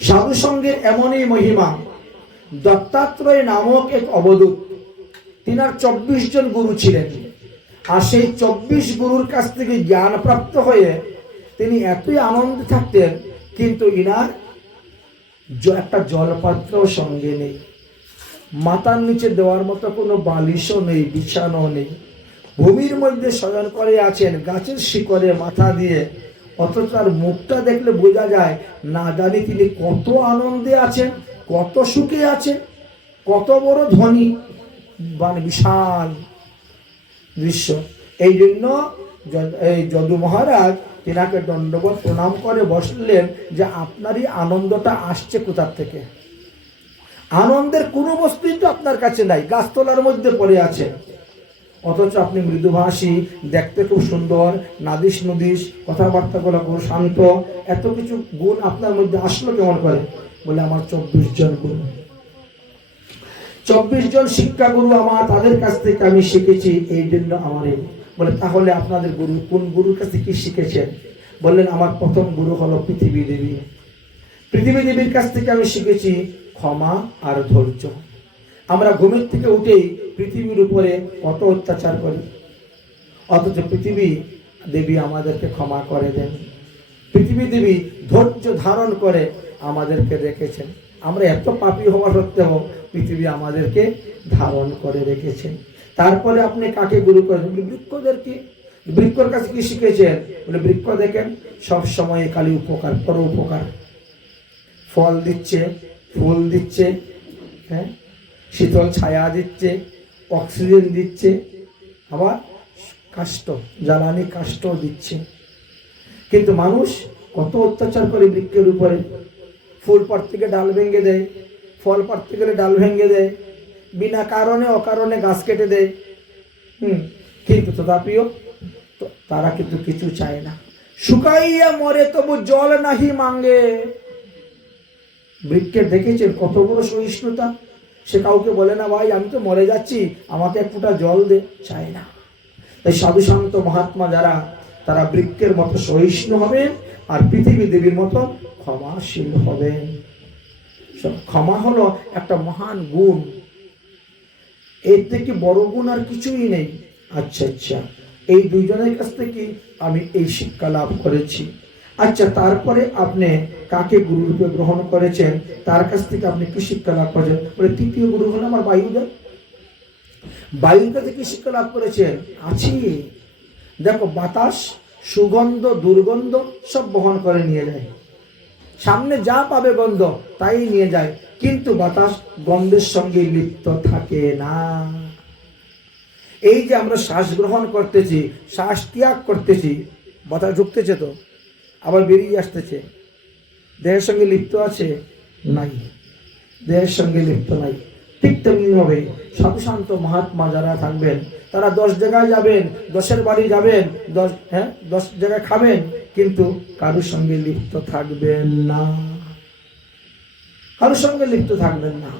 সাধু সঙ্গের এমনই মহিমা, দত্তাত্রেয় নামক এক অবধূত, তিনার 24 জন গুরু ছিলেন। আর সেই 24 গুরুর কাছ থেকে জ্ঞান প্রাপ্ত হয়ে তিনি এতই আনন্দে থাকতেন, কিন্তু ইনার একটা জলপাত্র সঙ্গে নেই, মাথার নিচে দেওয়ার মতো কোনো বালিশও নেই, বিছানাও নেই, ভূমির মধ্যে শয়ন করে আছেন গাছের শিকড়ে মাথা দিয়ে। অথচ তার মুখটা দেখলে বোঝা যায় না জানি তিনি কত আনন্দে আছেন, কত সুখে আছেন, কত বড় ধনী, মানে বিশাল দৃশ্য। এই জন্য এই যদু মহারাজ তিনাকে দণ্ডবত প্রণাম করে বসলেন যে আপনারই আনন্দটা আসছে কোথার থেকে? আনন্দের কোনো বস্তুই তো আপনার কাছে নাই, গাছতলার মধ্যে পড়ে আছে, অথচ আপনি মৃদুভাষী, দেখতে খুব সুন্দর, নাদিস নদিস, কথাবার্তাগুলো খুব শান্ত, এত কিছু গুণ আপনার মধ্যে আসলো কেমন করে? বলে আমার 24 জন গুরু, 24 জন শিক্ষা গুরু আমার, তাদের কাছ থেকে আমি শিখেছি, এই জন্য আমার। বলে তাহলে আপনাদের গুরু কোন গুরুর কাছে কি শিখেছেন? বললেন আমার প্রথম গুরু হলো পৃথিবী দেবী। পৃথিবী দেবীর কাছ থেকে আমি শিখেছি ক্ষমা আর ধৈর্য। আমরা ঘুমের থেকে উঠেই পৃথিবীর উপরে কত অত্যাচার করি, অথচ পৃথিবী দেবী আমাদেরকে ক্ষমা করে দেন। পৃথিবী দেবী ধৈর্য ধারণ করে আমাদেরকে রেখেছেন। আমরা এত পাপী হওয়া সত্ত্বেও পৃথিবী আমাদেরকে ধারণ করে রেখেছেন। তারপরে আপনি কাকে গুরু করেছেন? বৃক্ষদেরকে। বৃক্ষর কাছে কি শিখেছেন? বলে বৃক্ষ দেখেন সব সময় খালি উপকার, পরোপকার, ফল দিচ্ছে, ফুল দিচ্ছে, হ্যাঁ, শীতল ছায়া দিচ্ছে, অক্সিজেন দিচ্ছে, আবার কাষ্ঠ, জ্বালানি কাষ্ঠ দিচ্ছে। কিন্তু মানুষ কত অত্যাচার করে বৃক্ষের উপরে। ফুল পড়তে গেলে ডাল ভেঙে দেয়, ফল পড়তে গেলে ডাল ভেঙে দেয়, বিনা কারণে অকারণে গাছ কেটে দেয়। কিন্তু তথাপিও তারা কিন্তু কিছু চায় না। শুকাইয়া মরে তবু জল নাহি মাঙ্গে। বৃক্ষের দেখেছেন কত বড় সহিষ্ণুতা? সে কাউকে বলে না ভাই আমি তো মরে যাচ্ছি, আমাকে এক ফোঁটা জল দে, চায় না। তাই সাধু শান্ত মহাত্মা যারা, তারা বৃক্ষের মতো সহিষ্ণু হবেন আর পৃথিবী দেবীর মতো ক্ষমাশীল হবেন। ক্ষমা হলো একটা মহান গুণ, এর থেকে বড় গুণ আর কিছুই নেই। আচ্ছা আচ্ছা, এই দুইজনের কাছ থেকে আমি এই শিক্ষা লাভ করেছি। আচ্ছা, তারপরে আপনি কাকে গুরু রূপে গ্রহণ করেছেন? তার কাছ থেকে আপনি কি শিক্ষা লাভ করেছেন? বলে তৃতীয় গুরু হলো আমার বায়ুদেব। বায়ুর কাছে কি শিক্ষা লাভ করেছেন? আছি। দেখো, বাতাস সুগন্ধ দুর্গন্ধ সব বহন করে নিয়ে যায়, সামনে যা পাবে গন্ধ তাই নিয়ে যায়, কিন্তু বাতাস গন্ধের সঙ্গে লিপ্ত থাকে না। এই যে আমরা শ্বাস গ্রহণ করতেছি, শ্বাস ত্যাগ করতেছি, বাতাস ঢুকতেছে তো আবার বেরিয়ে আসতেছে, দেহের সঙ্গে লিপ্ত আছে? নাই, দেহের সঙ্গে লিপ্ত নাই। ঠিক তেমনি হবে সাধু শান্ত মহাত্মা যারা থাকবেন, তারা 10 জায়গায় যাবেন, 10-এর বাড়ি যাবেন, 10 জায়গায় খাবেন, কিন্তু কারোর সঙ্গে লিপ্ত থাকবেন না, কারোর সঙ্গে লিপ্ত থাকবেন না।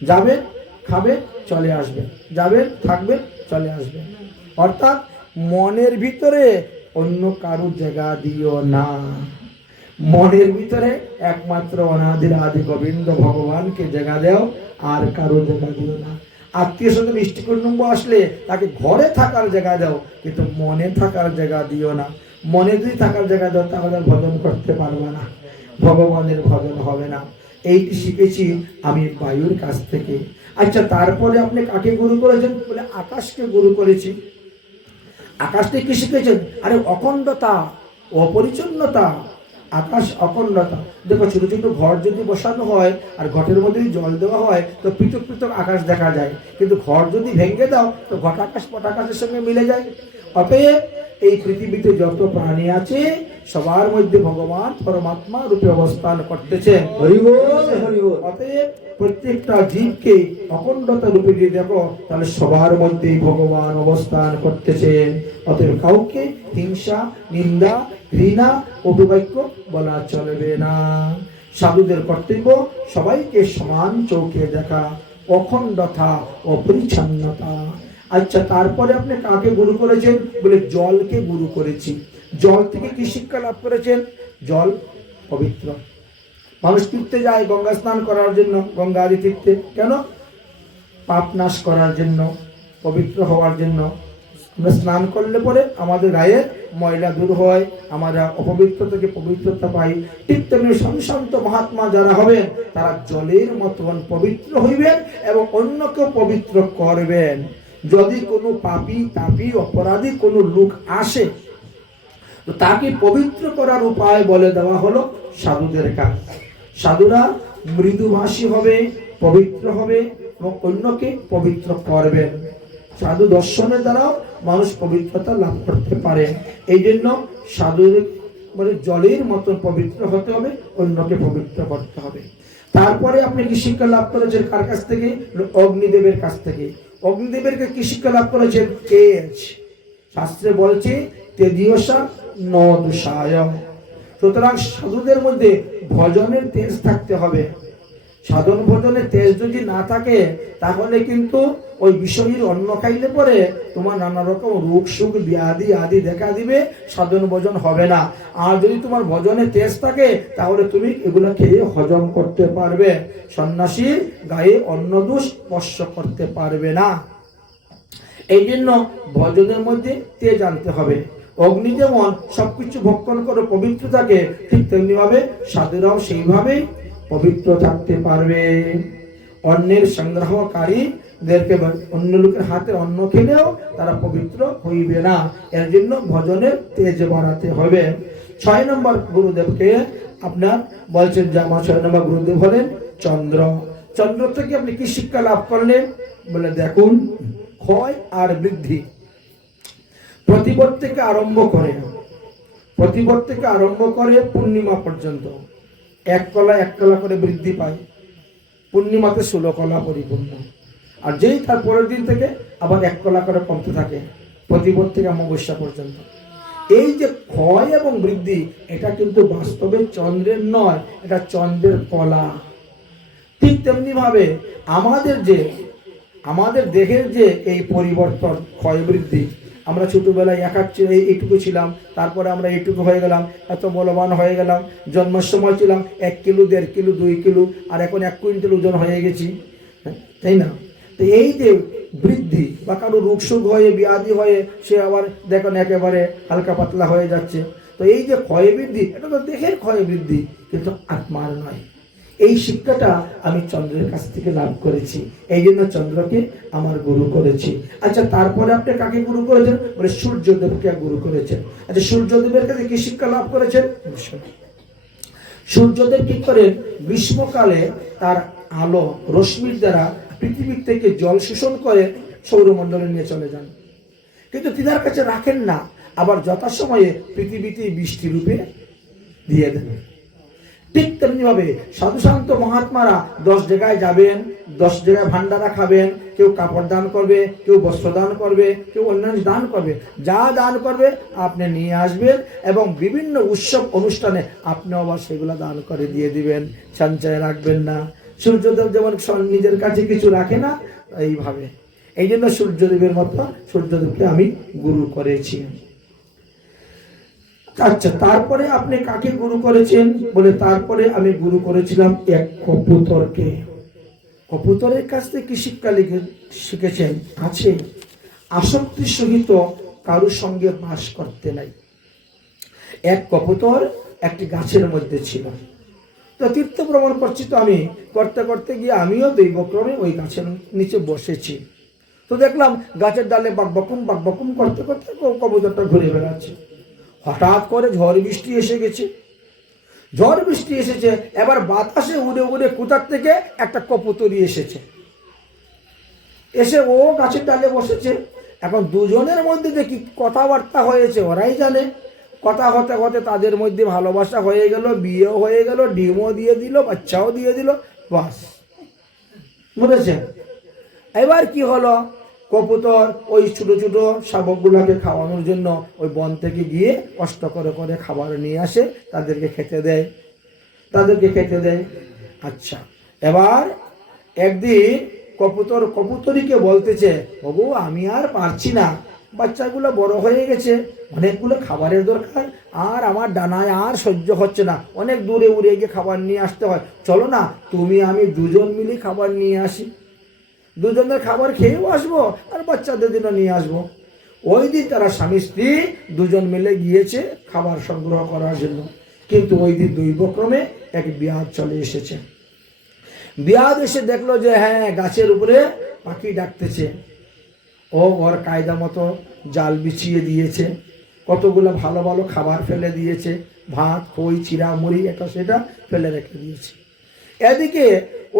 যাবেন, খাবেন, চলে আসবেন, যাবেন, থাকবেন, চলে আসবেন। অর্থাৎ মনের ভিতরে অন্য কারো জায়গা দিও না। মনের ভিতরে একমাত্র অনাদির আদি গোবিন্দ ভগবানকে জায়গা দাও, আর কারো জায়গা দিও না। আত্মীয় স্বজন ইষ্ট কুটুম্ব আসলে তাকে ঘরে থাকার জায়গা দাও, কিন্তু মনে থাকার জায়গা দিও না। মনে যদি থাকার জায়গা দাও তাহলে ভজন করতে পারবে না, ভগবানের ভজন হবে না। এইটি শিখেছি আমি বায়ুর কাছ থেকে। আচ্ছা, তারপরে আপনি কাকে গুরু করেছেন? বলে আকাশকে গুরু করেছি। আকাশকে কি শিখেছেন? আরে অখণ্ডতা, অপরিচ্ছন্নতা। আকাশ অখণ্ডতা। দেখো, ছোট ছোট ঘর যদি বসানো হয় আর ঘটের মধ্যে জল দেওয়া হয় তো পৃথক পৃথক আকাশ দেখা যায়, কিন্তু ঘর যদি ভেঙে দাও তো ঘট আকাশ পট আকাশের সঙ্গে মিলে যায়। অতএব এই পৃথিবীতে যত প্রাণী আছে সবার মধ্যে ভগবান পরমাত্মা রূপে অবস্থান করতেছেন। অতএব প্রত্যেকটা জীবকে অখণ্ডতা রূপে দিয়ে দেখো, তাহলে সবার মধ্যেই ভগবান অবস্থান করতেছেন। অতএব কাউকে হিংসা, নিন্দা, ঘৃণা, কটুবাক্য বলা চলবে না। সাধুদের কর্তব্য সবাইকে সমান চোখে দেখা, অখণ্ডতা, অপরিচ্ছন্নতা। আচ্ছা, তারপরে আপনি কাকে গুরু করেছেন? বলে জলকে গুরু করেছি। জল থেকে কি শিক্ষা লাভ করেছেন? জল পবিত্র, মানুষ তীর্থে যায় গঙ্গা স্নান করার জন্য, গঙ্গা আদি তীর্থে কেন? পাপ নাশ করার জন্য, পবিত্র হওয়ার জন্য। আমরা স্নান করলে পরে আমাদের গায়ের ময়লা দূর হয়, আমরা অপবিত্র থেকে পবিত্রতা পাই। ঠিক তেমনি সন্ত মহাত্মা যারা হবেন তারা জলের মতন পবিত্র হইবেন এবং অন্যকেও পবিত্র করবেন। যদি কোনো পাপী তাপী অপরাধী কোনো লোক আসে তো তাকে পবিত্র করার উপায় বলে দেওয়া হলো সাধুদের কাজ। সাধুরা মৃদুভাষী হবে, পবিত্র হবে এবং অন্যকে পবিত্র করবেন। সাধু দর্শনের দ্বারাও মানুষ পবিত্রতা লাভ করতে পারে। এই জন্য সাধুদের মানে জলের মতন পবিত্র হতে হবে, অন্যকে পবিত্র করতে হবে। তারপরে আপনি কি শিক্ষা লাভ করেছেন কার কাছ থেকে? অগ্নিদেবের কাছ থেকে। অগ্নিদেবেরকে কি শিক্ষা লাভ করেছেন? তেজ। শাস্ত্রে বলছে তেজীয়সা ন দুষায়। সুতরাং সাধুদের মধ্যে ভজনের তেজ থাকতে হবে। সাধন ভজনের তেজ যদি না থাকে তাহলে কিন্তু ওই বিষয়ের অন্ন খাইলে পরে তোমার নানা রকম রোগ সুখ ব্যাধি আদি দেখা দিবে, সাধন ভজন হবে না। আর যদি তোমার ভজনের তেজ থাকে তাহলে তুমি এগুলো খেয়ে হজম করতে পারবে। সন্ন্যাসীর গায়ে অন্ন দোষ স্পর্শ করতে পারবে না। এই জন্য ভজনের মধ্যে তেজ আনতে হবে। অগ্নি যেমন সবকিছু ভক্ষণ করে পবিত্র থাকে, ঠিক তেমনি ভাবে সাধুরাও সেইভাবেই পবিত্র থাকতে পারবে। অন্যের সংগ্রহকারীদেরকে অন্য লোকের হাতে অন্ন খেলেও তারা পবিত্র হইবে না। এর জন্য ভজনের তেজ বাড়াতে হবে। 6 নম্বর গুরুদেবকে আপনার বলছেন যে আমার 6 নম্বর গুরুদেব হলেন চন্দ্র। চন্দ্র থেকে আপনি কি শিক্ষা লাভ করলেন? বলে দেখুন, ক্ষয় আর বৃদ্ধি প্রতিপদ থেকে আরম্ভ করে পূর্ণিমা পর্যন্ত 1 কলা 1 কলা করে বৃদ্ধি পায়। পূর্ণিমাতে 16 কলা পরিপূর্ণ। আর যেই তার পরের দিন থেকে আবার 1 কলা করে কমতে থাকে প্রতিপদ থেকে অমাবস্যা পর্যন্ত। এই যে ক্ষয় এবং বৃদ্ধি এটা কিন্তু বাস্তবে চন্দ্রের নয়, এটা চন্দ্রের কলা। ঠিক তেমনি ভাবে আমাদের দেহের যে এই পরিবর্তন ক্ষয় বৃদ্ধি, আমরা ছোটবেলায় এইটুকু ছিলাম, তারপরে আমরা এইটুকু হয়ে গেলাম, এত বলবান হয়ে গেলাম। জন্মের সময় ছিলাম 1 কিলো 1.5 কিলো 2 কিলো, আর এখন 1 কুইন্টাল ওজন হয়ে গেছি, তাই না? তো এই যে বৃদ্ধি বা কারো রোগ সুখ হয়ে ব্যাধি হয়ে সে আবার দেখেন একেবারে হালকা পাতলা হয়ে যাচ্ছে। তো এই যে ক্ষয় বৃদ্ধি এটা তো দেহের ক্ষয় বৃদ্ধি, কিন্তু আত্মার নয়। এই শিক্ষাটা আমি চন্দ্রের কাছ থেকে লাভ করেছি, এই জন্য চন্দ্রকে আমার গুরু করেছি। আচ্ছা, তারপরে আপনি কাকে গুরু করেছেন? বলে সূর্যদেবকে গুরু করেছেন। আচ্ছা, সূর্যদেবের কাছে কি শিক্ষা লাভ করেছেন? সূর্যদেব কি করেন? গ্রীষ্মকালে তার আলো রশ্মির দ্বারা পৃথিবী থেকে জল শোষণ করে সৌরমণ্ডলে নিয়ে চলে যান, কিন্তু তিনার কাছে রাখেন না, আবার যথাসময়ে পৃথিবীতে বৃষ্টি রূপে দিয়ে দেন। ঠিক তেমনি ভাবে সাধুশান্ত মহাত্মারা 10 জায়গায় যাবেন, 10 জায়গায় ভান্ডারা খাবেন, কেউ কাপড় দান করবে, কেউ বস্ত্র দান করবে, কেউ অন্যান্য দান করবে। যা দান করবে আপনি নিয়ে আসবেন এবং বিভিন্ন উৎসব অনুষ্ঠানে আপনি আবার সেগুলো দান করে দিয়ে দিবেন, সঞ্চয় রাখবেন না। সূর্যদেব যেমন নিজের কাছে কিছু রাখে না, এইভাবে। এই জন্য সূর্যদেবের মতো সূর্যদেবকে আমি গুরু করেছি। আচ্ছা, তারপরে আপনি কাকে গুরু করেছেন? বলে তারপরে আমি গুরু করেছিলাম এক কবুতরকে। কবুতরের কাছ থেকে কি শিক্ষা শিখেছেন? আছে, আসক্তির সহিত কারোর সঙ্গে বাস করতে নাই। এক কবুতর একটি গাছের মধ্যে ছিল। তো তীর্থ ভ্রমণ করছি, তো আমি করতে করতে গিয়ে আমিও দৈবক্রমে ওই গাছের নিচে বসেছি। তো দেখলাম গাছের ডালে বাকবকুম করতে করতে কবুতরটা ঘুরে বেড়াচ্ছে। হঠাৎ করে ঝড় বৃষ্টি এসেছে। এবার বাতাসে উড়ে উড়ে কোথার থেকে একটা কবুতরি এসেছে, এসে ও গাছের ডালে বসেছে। এখন দুজনের মধ্যে যে কি কথাবার্তা হয়েছে ওরাই জানে। কথা হতে হতে তাদের মধ্যে ভালোবাসা হয়ে গেল, বিয়েও হয়ে গেল, ডিমও দিয়ে দিল, বাচ্চাও দিয়ে দিল, বাস, বুঝেছে? এবার কি হলো, কবুতর ওই ছোট ছোট শাবকগুলোকে খাওয়ানোর জন্য ওই বন থেকে গিয়ে কষ্ট করে করে খাবার নিয়ে আসে, তাদেরকে খেতে দেয়। আচ্ছা, এবার একদিন কবুতরিকে বলতেছে, বাবু আমি আর পারছি না, বাচ্চাগুলো বড় হয়ে গেছে, অনেকগুলো খাবারের দরকার, আর আমার ডানায় আর সহ্য হচ্ছে না, অনেক দূরে উড়ে গিয়ে খাবার নিয়ে আসতে হয়, চলো না তুমি আমি দুজন মিলে খাবার নিয়ে আসি, দুজনের খাবার খেয়েও আসবো আর বাচ্চাদের জন্য নিয়ে আসবো। ওই দিন তারা স্বামী স্ত্রী দুজন মিলে গিয়েছে খাবার সংগ্রহ করার জন্য। কিন্তু ওই দিন দৈবক্রমে এক বিয়াদ চলে এসেছে। বিয়াদ এসে দেখলো যে হ্যাঁ গাছের উপরে পাখি ডাকতেছে। ও ওর কায়দা মতো জাল বিছিয়ে দিয়েছে, কতগুলো ভালো ভালো খাবার ফেলে দিয়েছে, ভাত খই চিরা মুড়ি এটা সেটা ফেলে রেখে দিয়েছে। এদিকে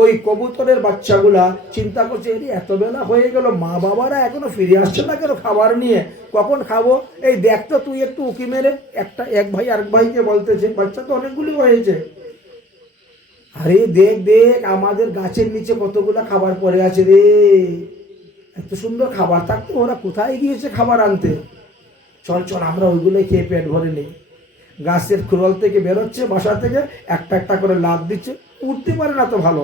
ওই কবুতরের বাচ্চাগুলা চিন্তা করছে এর এত বেলা হয়ে গেল, মা বাবারা এখনো ফিরে আসছে না কেন খাবার নিয়ে, কখন খাবো? এই দেখ তো তুই একটু উকি মেরে, এক ভাই আরেক ভাইকে বলতেছে, বাচ্চা তো অনেকগুলি হয়েছে, আরে দেখ দেখ আমাদের গাছের নিচে কতগুলা খাবার পড়ে আছে রে, এত সুন্দর খাবার থাকতে ওরা কোথায় গিয়েছে খাবার আনতে, চল চল আমরা ওইগুলোই খেয়ে পেট ভরে নেই। গাছের খুরল থেকে বেরোচ্ছে, বাসা থেকে একটা একটা করে লাফ দিচ্ছে, উঠতে পারে না তো ভালো,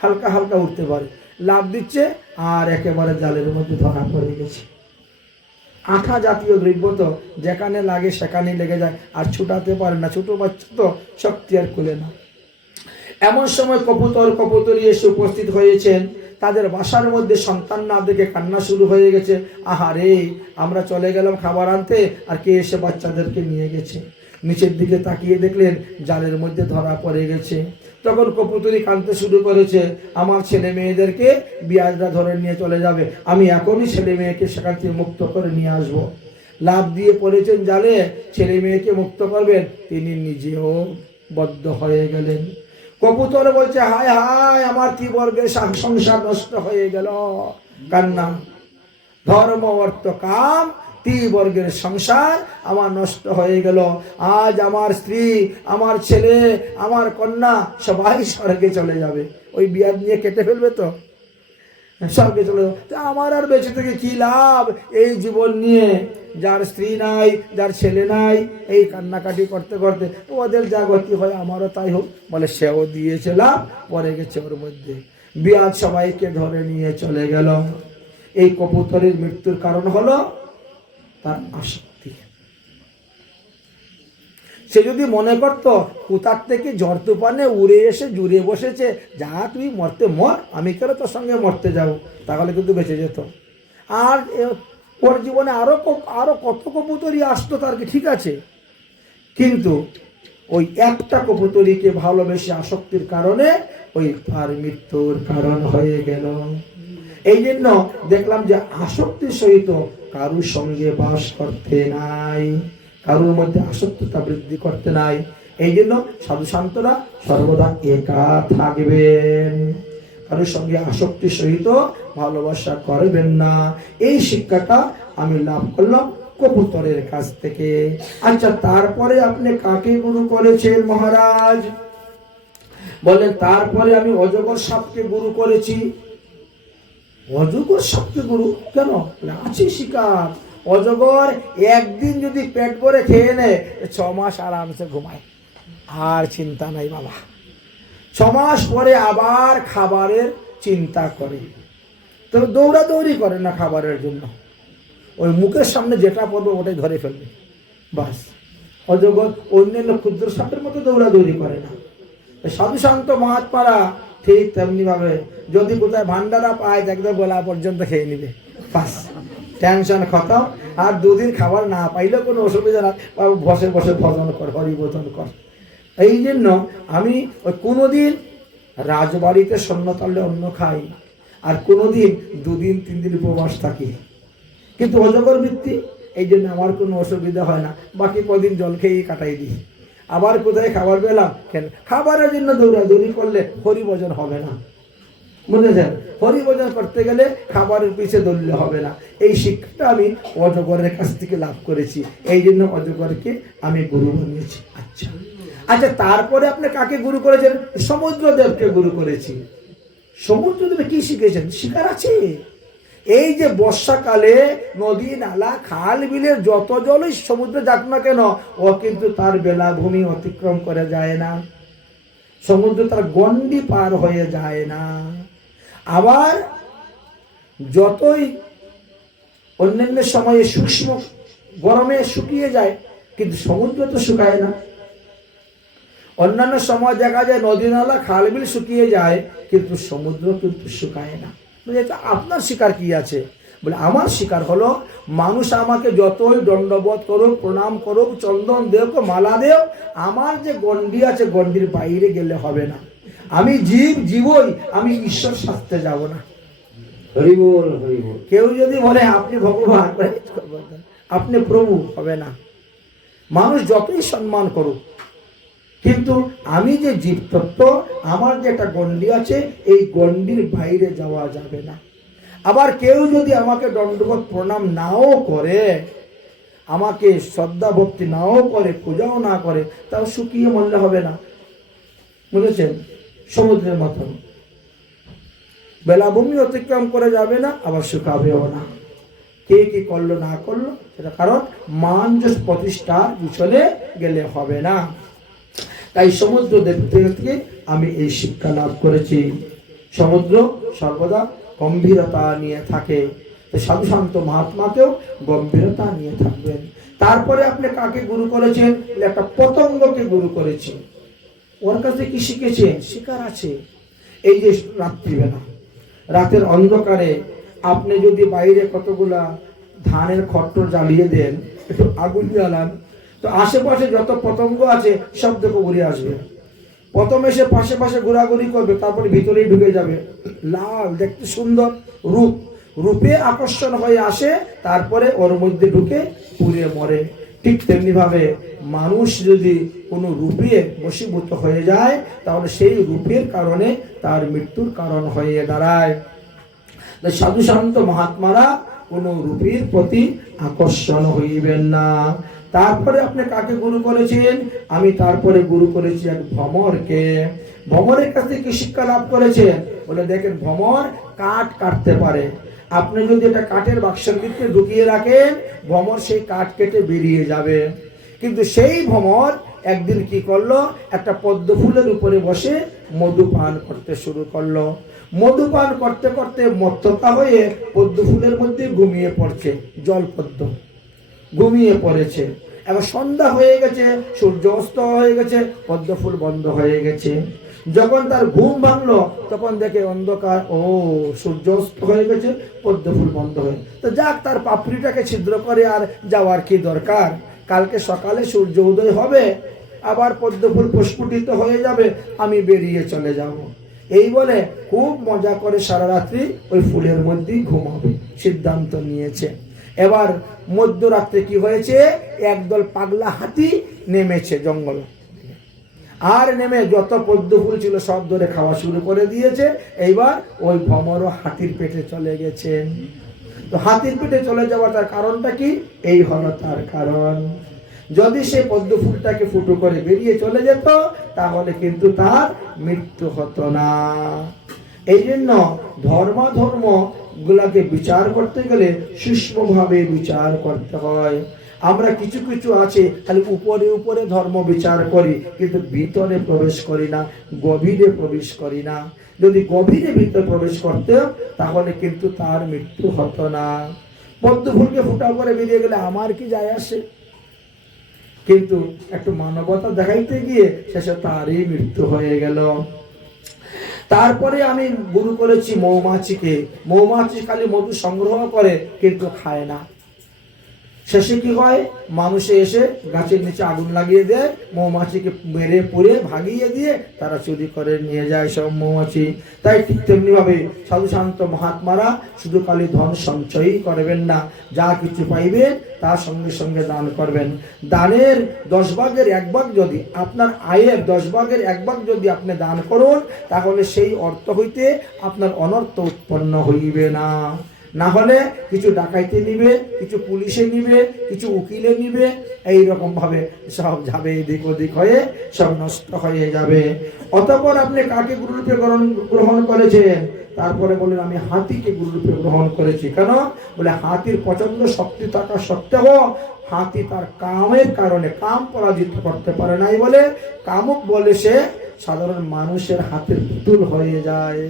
হালকা হালকা উঠতে পারে, লাফ দিচ্ছে আর একেবারে জালের মধ্যে ধরা পড়ে গেছে। আঠা জাতীয় দ্রব্য তো যেখানে লাগে সেখানেই লেগে যায়, আর ছুটাতে পারে না, ছোট বাচ্চা তো শক্তি আর খুলে না। এমন সময় কবুতরি এসে উপস্থিত হয়েছেন, তাদের বাসার মধ্যে সন্তান না দেখে কান্না শুরু হয়ে গেছে, আহারে আমরা চলে গেলাম খাবার আনতে আর কে এসে বাচ্চাদেরকে নিয়ে গেছে। নিচের দিকে তাকিয়ে দেখলেন জালের মধ্যে ধরা পড়ে গেছে। তখন কবুতরি কাঁদতে শুরু করেছে, আমার ছেলে মেয়েদেরকে বিয়াজরা ধরে নিয়ে চলে যাবে, আমি এখনই ছেলে মেয়েকে সেখান থেকে মুক্ত করে নিয়ে আসবো। লাফ দিয়ে পড়েছেন জালে, ছেলে মেয়েকে মুক্ত করবেন, তিনি নিজেও বদ্ধ হয়ে গেলেন। কবুতর বলছে হায় হায় আমার ত্রিবর্গের সংসার নষ্ট হয়ে গেল, কান্না, ধর্ম অর্থ কাম ত্রিবর্গের সংসার আমার নষ্ট হয়ে গেল, আজ আমার স্ত্রী আমার ছেলে আমার কন্যা সবাই স্বর্গে চলে যাবে। ওই বিয়াদ নিয়ে কেটে ফেলবে তো, স্বর্গে চলে যাবে, আমার আর বেঁচে থেকে কি লাভ এই জীবন নিয়ে, যার স্ত্রী নাই যার ছেলে নাই এই কান্নাকাটি করতে করতে ওদের যা গতি হয় আমারও তাই হোক। বলে সেও দিয়েছে লাভ, পরে গেছে ওর মধ্যে। বিয়াদ সবাইকে ধরে নিয়ে চলে গেল। এই কবুতরের মৃত্যুর কারণ হলো তার আসক্তি। সে যদি মনে করতো কোথার থেকে ঝড় তুফানে উড়ে এসে জুড়ে বসেছে, যা তুই মরতে মর, আমি কেন তোর সঙ্গে মরতে যাব, তাহলে কিন্তু বেঁচে যেত। আর ওর জীবনে আরো কত কবুতরি আসতো তার, ঠিক আছে, কিন্তু ওই একটা কবুতরিকে ভালোবেসে আসক্তির কারণে ওই তার মৃত্যুর কারণ হয়ে গেল। এই জন্য দেখলাম যে আসক্তির সহিত কারুর সঙ্গে বাস করতে নাই, কারুর মধ্যে আসক্ততা বৃদ্ধি করতে নাই। এই জন্য সাধু শান্তরা সর্বদা একা থাকবেন, কারোর সঙ্গে আসক্তির সহিত ভালোবাসা করবেন না। এই শিক্ষাটা আমি লাভ করলাম কবুতরের কাছ থেকে। আচ্ছা, তারপরে আপনি কাকে গুরু করেছেন মহারাজ? বলেন তারপরে আমি অজগর সাপকে গুরু করেছি। অজগর সাপকে গুরু কেন? আছে শিকার। অজগর একদিন যদি পেট ভরে খেয়ে নেয় 6 মাস আরামসে ঘুমায়, আর চিন্তা নাই বাবা। 6 মাস পরে আবার খাবারের চিন্তা করে, তবে দৌড়াদৌড়ি করে না খাবারের জন্য, ওই মুখের সামনে যেটা পড়বে ওটাই ধরে ফেলবে, বাস। অজগর অন্যান্য ক্ষুদ্র সাপের মতো দৌড়াদৌড়ি করে না। সাধু শান্ত মহাত্মারা ঠিক তেমনি ভাবে যদি কোথায় ভান্ডারা পায় একদম গলা পর্যন্ত খেয়ে নিবে, বাস, টেনশন খতম। আর 2 দিন খাবার না পাইলে কোনো অসুবিধা না, বসে বসে ভজন কর, হরিবোধন কর। এই জন্য আমি ওই কোনোদিন রাজবাড়িতে শূন্যতালে অন্ন খাই, আর কোনোদিন 2 দিন 3 দিন উপবাস থাকি, কিন্তু অজগর বৃত্তি, এই জন্য আমার কোনো অসুবিধা হয় না। বাকি কদিন জল খেয়েই কাটাই দিই। আবার কোথায় খাবার পেলাম, কেন খাবারের জন্য দৌড়াদৌড়ি করলে হরিভজন হবে না, বুঝেছেন? হরিভজন করতে গেলে খাবারের পিছিয়ে দৌড়লে হবে না। এই শিক্ষাটা আমি অজগরের কাছ থেকে লাভ করেছি, এই জন্য অজগরকে আমি গুরু বানিয়েছি। আচ্ছা আচ্ছা, তারপরে আপনি কাকে গুরু করেছেন? সমুদ্রদেবকে গুরু করেছি। সমুদ্রদেব কি শিখেছেন? শিকার আছে। এই যে বর্ষাকালে নদী নালা খাল বিলের যত জলই সমুদ্রে যাক না কেন, ও কিন্তু তার বেলাভূমি অতিক্রম করে যায় না, সমুদ্র তার গণ্ডি পার হয়ে যায় না। আবার যতই অন্যান্য সময়ে সূক্ষ্ম গরমে শুকিয়ে যায়, কিন্তু সমুদ্র তো শুকায় না। অন্যান্য সময় দেখা যায় নদী নালা খাল বিল শুকিয়ে যায়, কিন্তু সমুদ্র কিন্তু শুকায় না। আপনার শিকার কি আছে? বলে আমার শিকার হলো মানুষ আমাকে যতই দণ্ডবোধ করুক, প্রণাম করুক, চন্দন দেব, মালা দেব, আমার যে গণ্ডি আছে গণ্ডির বাইরে গেলে হবে না। আমি জীবই, আমি ঈশ্বর শাস্তে যাব না। কেউ যদি বলে আপনি ভগবান, আপনি প্রভু, হবে না। মানুষ যতই সম্মান করুক, কিন্তু আমি যে জীবতত্ত্ব, আমার যে একটা গণ্ডি আছে, এই গণ্ডির বাইরে যাওয়া যাবে না। আবার কেউ যদি আমাকে দণ্ডবোধ প্রণাম নাও করে, আমাকে শ্রদ্ধা ভক্তি নাও করে, পূজাও না করে, তাও শুকিয়ে মরলে হবে না। বুঝেছেন? সমুদ্রের মতন বেলাভূমি অতিক্রম করে যাবে না, আবার শুকাবেও না। কে কি করলো না করলো সেটা কারণ মান যশ প্রতিষ্ঠার পিছনে গেলে হবে না। তাই সমুদ্র দেখতে দেখতে আমি এই শিক্ষা লাভ করেছি, সমুদ্র সর্বদা গম্ভীরতা নিয়ে থাকে। সাধু শান্ত মহাত্মাকেও গম্ভীরতা নিয়ে থাকবেন। তারপরে আপনি কাকে গুরু করেছেন? একটা পতঙ্গকে গুরু করেছেন। ওর কাছে কি শিখেছেন? শিকার আছে। এই যে রাত্রিবেলা, রাতের অন্ধকারে আপনি যদি বাইরে কতগুলা ধানের খট্ট জ্বালিয়ে দেন, একটু আগুন জ্বালান, তো আশেপাশে যত পতঙ্গ আছে সব দেখে ঘুরে আসবে। প্রথম এসে পাশে পাশে ঘোরাঘুরি করবে, তারপরে ভিতরেই ঢুকে যাবে। লাল দেখতে সুন্দর রূপে আকর্ষণ হয়ে আসে, তারপরে ওর মধ্যে ঢুকে পুড়ে মরে। ঠিক তেমনি ভাবে মানুষ যদি কোনো রূপে বশীভূত হয়ে যায়, তাহলে সেই রূপের কারণে তার মৃত্যুর কারণ হয়ে দাঁড়ায়। সাধু শান্ত মহাত্মারা কোনো রূপের প্রতি আকর্ষণ হইবেন না। তারপরে আপনি কাকে গুরু করেছেন? আমি তারপরে গুরু করেছি এক ভ্রমরকে। ভ্রমরের কাছ থেকে শিক্ষা লাভ করেছেন? বলে দেখেন, ভ্রমর কাঠ কাটতে পারে। আপনি যদি এটা কাঠের বাক্সের ভিতরে ঢুকিয়ে রাখেন, ভ্রমর সেই কাঠ কেটে বেরিয়ে যাবে। কিন্তু সেই ভ্রমর একদিন কি করলো? একটা পদ্ম ফুলের উপরে বসে মধু পান করতে শুরু করলো। মধু পান করতে করতে মত্ততা হয়ে পদ্ম ফুলের মধ্যে ঘুমিয়ে পড়ছে। জলপদ্ম ঘুমিয়ে পড়েছে। এবার সন্ধ্যা হয়ে গেছে, সূর্য অস্ত হয়ে গেছে, পদ্ম ফুল বন্ধ হয়ে গেছে। যখন তার ঘুম ভাঙলো, তখন দেখে অন্ধকার, ও সূর্য অস্ত হয়ে গেছে, পদ্ম ফুল বন্ধ হয়ে। তো যাক, তার পাপড়িটাকে ছিদ্র করে আর যাওয়ার কি দরকার? কালকে সকালে সূর্য উদয় হবে, আবার পদ্ম ফুল প্রস্ফুটিত হয়ে যাবে, আমি বেরিয়ে চলে যাব। এই বলে খুব মজা করে সারা রাত্রি ওই ফুলের মধ্যেই ঘুমাবে সিদ্ধান্ত নিয়েছে। এবার মধ্যরাত্রে কি হয়েছে? একদল পাগলা হাতি নেমেছে জঙ্গল, আর নেমে যত পদ্ম ফুল ছিল সব ধরে খাওয়া শুরু করে দিয়েছে। এইবার ওই ভ্রমরও হাতির পেটে চলে গেছেন। তো হাতির পেটে চলে যাওয়ার তার কারণটা কি? এই হলো তার কারণ। যদি সে পদ্ম ফুলটাকে ফুটো করে বেরিয়ে চলে যেত, তাহলে কিন্তু তার মৃত্যু হতো না। এই জন্য ধর্ম গুলাকে বিচার করতে গেলে সূক্ষ্মভাবে বিচার করতে হয়। আমরা কিছু কিছু আছে খালি উপরে উপরে ধর্ম বিচার করি, কিন্তু ভিতরে প্রবেশ করি না, গভীরে প্রবেশ করি না। যদি গভীরে ভিতরে প্রবেশ করতে, তাহলে কিন্তু তার মৃত্যু হতো না। পদ্ম ফুলকে ফুটা করে বেরিয়ে গেলে আমার কি যায় আসে? কিন্তু একটু মানবতা দেখাইতে গিয়ে শেষে তারই মৃত্যু হয়ে গেল। তারপরে আমি গুরু করেছি মৌমাছিকে। মৌমাছি খালি মধু সংগ্রহ করে, কিন্তু খায় না। শেষে কি হয়? মানুষে এসে গাছের নিচে আগুন লাগিয়ে দেয়, মৌমাছিকে মেরে পুড়ে ভাগিয়ে দিয়ে তারা চুরি করে নিয়ে যায় সব মৌমাছি। তাই ঠিক তেমনি ভাবে সাধু শান্ত মহাত্মারা শুধু খালি ধন সঞ্চয়ই করবেন না, যা কিছু পাইবেন তার সঙ্গে সঙ্গে দান করবেন। দানের 10 ভাগের 1 ভাগ যদি, আপনার আয়ের 10 ভাগের 1 ভাগ যদি আপনি দান করুন, তাহলে সেই অর্থ হইতে আপনার অনর্থ উৎপন্ন হইবে না। না হলে কিছু ডাকাইতে নিবে, কিছু পুলিশে নিবে, কিছু উকিলে নিবে, এইরকম ভাবে সব যাবে, এদিক ওদিক হয়ে সব নষ্ট হয়ে যাবে। অতঃপর আপনি কাকে গুরুরূপে গ্রহণ করেছেন? তারপরে বলেন, আমি হাতিকে গুরুরূপে গ্রহণ করেছি। কেন? বলে হাতির প্রচন্ড শক্তি থাকা সত্ত্বেও হাতি তার কামের কারণে কাম পরাজিত করতে পারে নাই বলে কামুক বলে সে সাধারণ মানুষের হাতের পুতুল হয়ে যায়।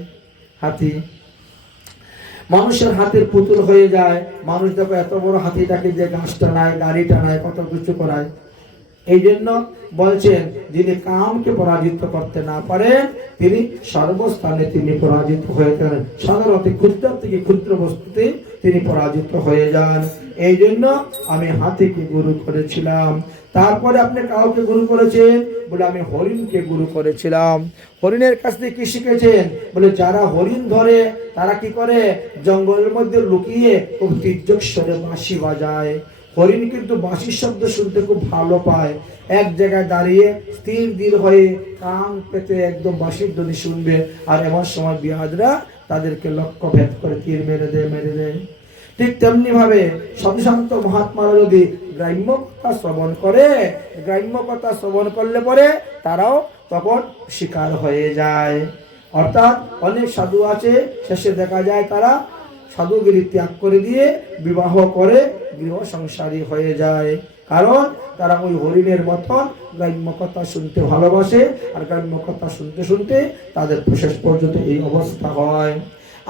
হাতি মানুষের হাতের পুতুল হয়ে যায়। মানুষ দেখো এত বড় হাতিটাকে যে গাছ টানায়, গাড়ি টানায়, কত কিছু করায়, এই জন্য বলছেন, যিনি কামকে পরাজিত করতে না পারেন তিনি সর্বস্থানে তিনি পরাজিত হয়ে যান। সাধারণত ক্ষুদ্র থেকে ক্ষুদ্র বস্তুতে তিনি পরাজিত হয়ে যান। এই জন্য আমি হাতিকে গুরু করেছিলাম। তারপরে আপনি কাউকে গুরু করেছেন? বলে আমি হরিণকে গুরু করেছিলাম। হরিণের কাছ থেকে কি শিখেছেন? বলে যারা হরিণ ধরে তারা কি করে? জঙ্গলের মধ্যে লুকিয়ে খুব তীর্যস্বরে বাঁশি বাজায়। হরিণ কিন্তু বাঁশির শব্দ শুনতে খুব ভালো পায়। এক জায়গায় দাঁড়িয়ে স্থির দৃঢ় হয়ে কান পেতে একদম বাঁশির ধ্বনি শুনবে। আর এমন সময় বিহাজরা তাদেরকে লক্ষ্য ভেদ করে তীর মেরে দেয়। ঠিক তেমনি ভাবে সাধুসন্ত মহাত্মারা যদি গ্রাম্য কথা শ্রবণ করে, গ্রাম্য কথা শ্রবণ করলে পরে তারাও তখন শিকার হয়ে যায়। অর্থাৎ অনেক সাধু আছে, শেষে দেখা যায় তারা সাধুগিরি ত্যাগ করে দিয়ে বিবাহ করে গৃহ সংসারী হয়ে যায়। কারণ তারা ওই হরিণের মতন গ্রাম্য কথা শুনতে ভালোবাসে। আর গ্রাম্য কথা শুনতে শুনতে তাদের শেষ পর্যন্ত এই অবস্থা হয়।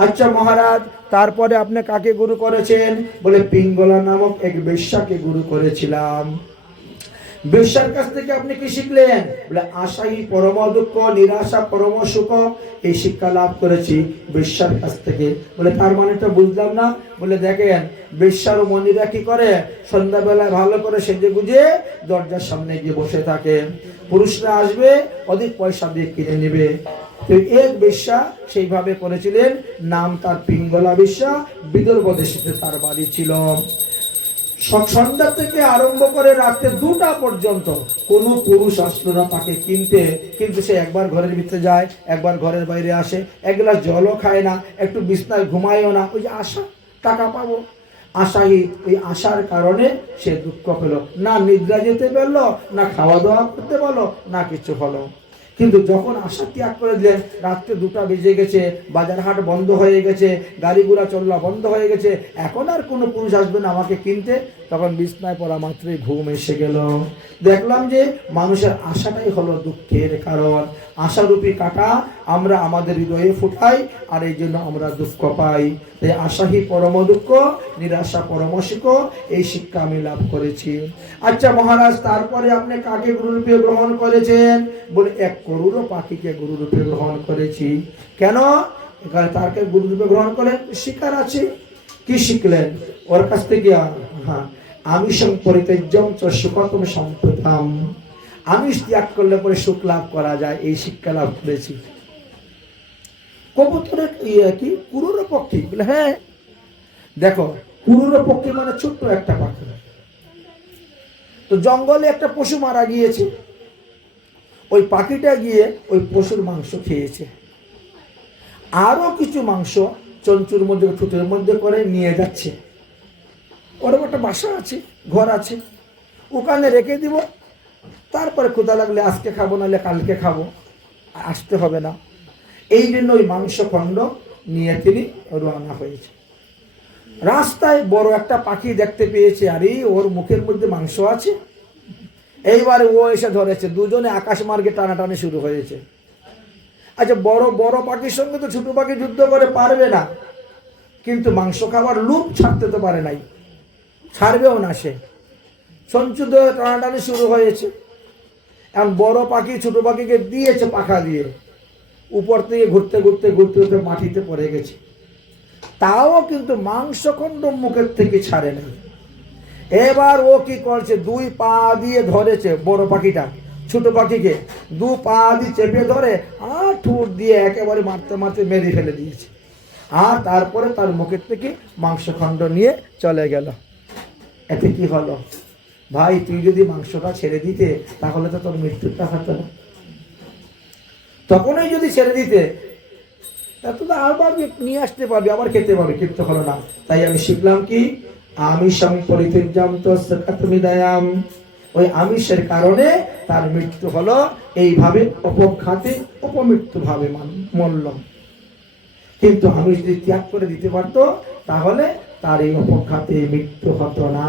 আচ্ছা মহারাজ, তারপরে আপনি কাকে গুরু করেছেন? বলে পিঙ্গলা নামক এক বেশ্যাকে গুরু করেছিলাম। বেশ্যার কাছ থেকে আপনি কি শিখলেন? বলে আশাই পরম দুঃখ, নিরাশা পরম সুখ, এই শিক্ষা লাভ করেছি বেশ্যার কাছ থেকে। বলে তার মানেটা বুঝলাম না। বলে দেখেন, বেশ্যার মনিরা কি করে? সন্ধ্যাবেলায় ভালো করে সেজে গুজে দরজার সামনে গিয়ে বসে থাকে। পুরুষরা আসবে, অধিক পয়সা দিয়ে কিনে নেবে। তো এক বেশ্যা সেইভাবে করেছিলেন। নাম তার পিঙ্গলা বেশ্যা। বিদর্ভ দেশে তার বাড়ি ছিল। সন্ধ্যা থেকে আরম্ভ করে রাতে 2টা পর্যন্ত কোনো পুরুষ আসলো না তাকে কিনতে। কিন্তু সে একবার ঘরের ভিতরে যায়, একবার ঘরের বাইরে আসে, এক গ্লাস জলও খায় না, একটু বিছনায় ঘুমায়ও না। ওই যে আশা, টাকা পাবো, আশাহী। ওই আশার কারণে সে দুঃখ পেল। না নিদ্রা যেতে পারলো, না খাওয়া দাওয়া করতে পারলো, না কিছু হলো। কিন্তু যখন আশা ত্যাগ করে দিলেন, রাত্রে 2টা বেজে গেছে, বাজার হাট বন্ধ হয়ে গেছে, গাড়ি ঘোড়া চলা বন্ধ হয়ে গেছে, এখন আর কোনো পুরুষ আসবে না আমাকে কিনতে, তখন বিছনায় পড়া মাত্রই ঘুম এসে গেল। দেখলাম যে মানুষের আশাটাই হলো দুঃখের কারণ। আশারূপী কাঁটা আমরা আমাদের হৃদয়ে ফুটাই, আর এই জন্য আমরা দুঃখ পাই। তাই আশাহী পরম দুঃখ, নিরাশা পরম সুখ, এই শিক্ষা আমি লাভ করেছি। আচ্ছা মহারাজ, তারপরে আপনি কাকে গুরুরূপে গ্রহণ করেছেন? বলে এক করুর পাখিকে গুরুরূপে গ্রহণ করেছি। কেন? এখানে তাকে গুরুরূপে গ্রহণ করেন শিকার আছে। কি শিখলেন ওর কাছ থেকে? আমিষ পরিত্যাজ্যম চ সুখতম সম্প্রদাম। আমিষ ত্যাগ করলে পরে সুখ লাভ করা যায়, এই শিক্ষা লাভ করেছি। কবুতরের কি কুরুর পক্ষী? বলে হ্যাঁ। দেখো, কুরুর পক্ষী মানে ছোট্ট একটা পাখি। তো জঙ্গলে একটা পশু মারা গিয়েছে, ওই পাখিটা গিয়ে ওই পশুর মাংস খেয়েছে। আরো কিছু মাংস চঞ্চুর মধ্যে, ঠোঁটের মধ্যে করে নিয়ে যাচ্ছে। ওরকম একটা বাসা আছে, ঘর আছে, ওখানে রেখে দিব। তারপরে ক্ষুধা লাগলে আজকে খাবো, নাহলে কালকে খাবো, আসতে হবে না। এই জন্য ওই মাংস খণ্ড নিয়ে তিনি রওনা হয়েছে। রাস্তায় বড় একটা পাখি দেখতে পেয়েছে, আরে ওর মুখের মধ্যে মাংস আছে। এইবারে ও এসে ধরেছে, দুজনে আকাশ মার্গে টানাটানি শুরু হয়েছে। আচ্ছা, বড় বড় পাখির সঙ্গে তো ছোট পাখি যুদ্ধ করে পারবে না, কিন্তু মাংস খাবার লোভ ছাড়তে তো পারে নাই, ছাড়বেও না সে। সঞ্চুদ টানাটানি শুরু হয়েছে। এখন বড় পাখি ছোট পাখিকে দিয়েছে পাখা দিয়ে, উপর থেকে ঘুরতে ঘুরতে ঘুরতে ঘুরতে মাটিতে পড়ে গেছে। তাও কিন্তু মাংসখণ্ড মুখের থেকে ছাড়ে নাই। এবার ও কি করছে, 2 পা দিয়ে ধরেছে বড় পাখিটা ছোট পাখিকে, 2 পা দিয়ে চেপে ধরে আর ঠোঁট দিয়ে একেবারে মারতে মারতে মেরে ফেলে দিয়েছে। আর তারপরে তার মুখের থেকে মাংসখণ্ড নিয়ে চলে গেল। এতে কি হলো? ভাই, তুই যদি মাংসটা ছেড়ে দিতে তাহলে তো তোর মৃত্যুটা হতো না। তখনই যদি ছেড়ে দিতে তো আবার নিয়ে আসতে পারবি, আবার খেতে পারবি, কিন্তু হলো না। তাই আমি শিখলাম কি, আমিষং পরিত্যাজ্যম তস্যাৎমি দয়াম। ওই আমিষের কারণে তার মৃত্যু হলো। এইভাবে অপঘাতে অপমৃত্যু ভাবে মরল। কিন্তু আমি যদি ত্যাগ করে দিতে পারতো তাহলে তার এই অপঘাতে মৃত্যু হতো না।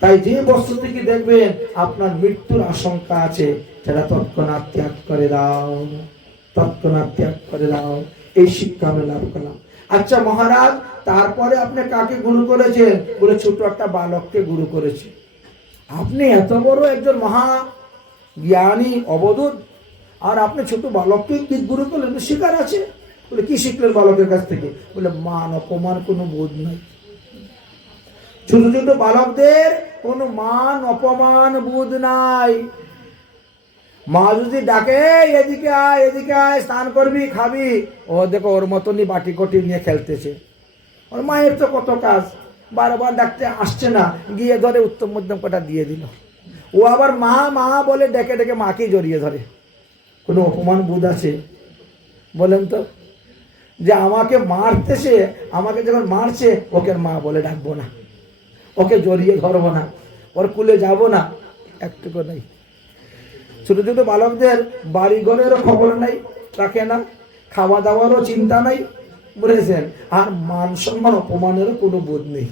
তাই যে বস্তু থেকে দেখবেন আপনার মৃত্যুর আশঙ্কা আছে, সেটা তৎক্ষণাৎ ত্যাগ করে দাও, তৎক্ষণাৎ ত্যাগ করে দাও। এই শিক্ষা আমি লাভ করলাম। আচ্ছা মহারাজ, তারপরে আপনি কাকে গুরু করেছেন? বলে ছোট একটা বালককে গুরু করেছে। আপনি এত বড় একজন মহা জ্ঞানী অবধূত, আর আপনি ছোট বালককে কি গুরু করলেন? শিকার আছে। বলে কি শিখলেন বালকের কাছ থেকে? বলে মান অপমান কোনো বোধ নাই। ছোট ছোট বালকদের কোনো মান অপমান বোধ নাই। মা যদি ডাকে এদিকে আয় এদিকে আয়, স্নান করবি খাবি, ও দেখো ওর মতনই বাটি কটি নিয়ে খেলতেছে। ওর মায়ের তো কত কাজ, বারবার ডাকতে আসছে না, গিয়ে ধরে উত্তম মধ্যম কটা দিয়ে দিল। ও আবার মা মা বলে ডেকে ডেকে মাকেই জড়িয়ে ধরে। কোনো অপমান বোধ আছে বলেন তো? যে আমাকে মারতেছে, আমাকে যখন মারছে ওকে মা বলে ডাকবো না, ওকে জড়িয়ে ধরবো না, ওর কুলে যাব না, একটুকু নাই। ছোট ছোট বালকদের বাড়ি ঘরেরও খবর নাই, রাখে না, খাওয়া দাওয়ারও চিন্তা নাই, বুঝেছেন? আর মান সম্মান অপমানেরও কোনো বোধ নেই।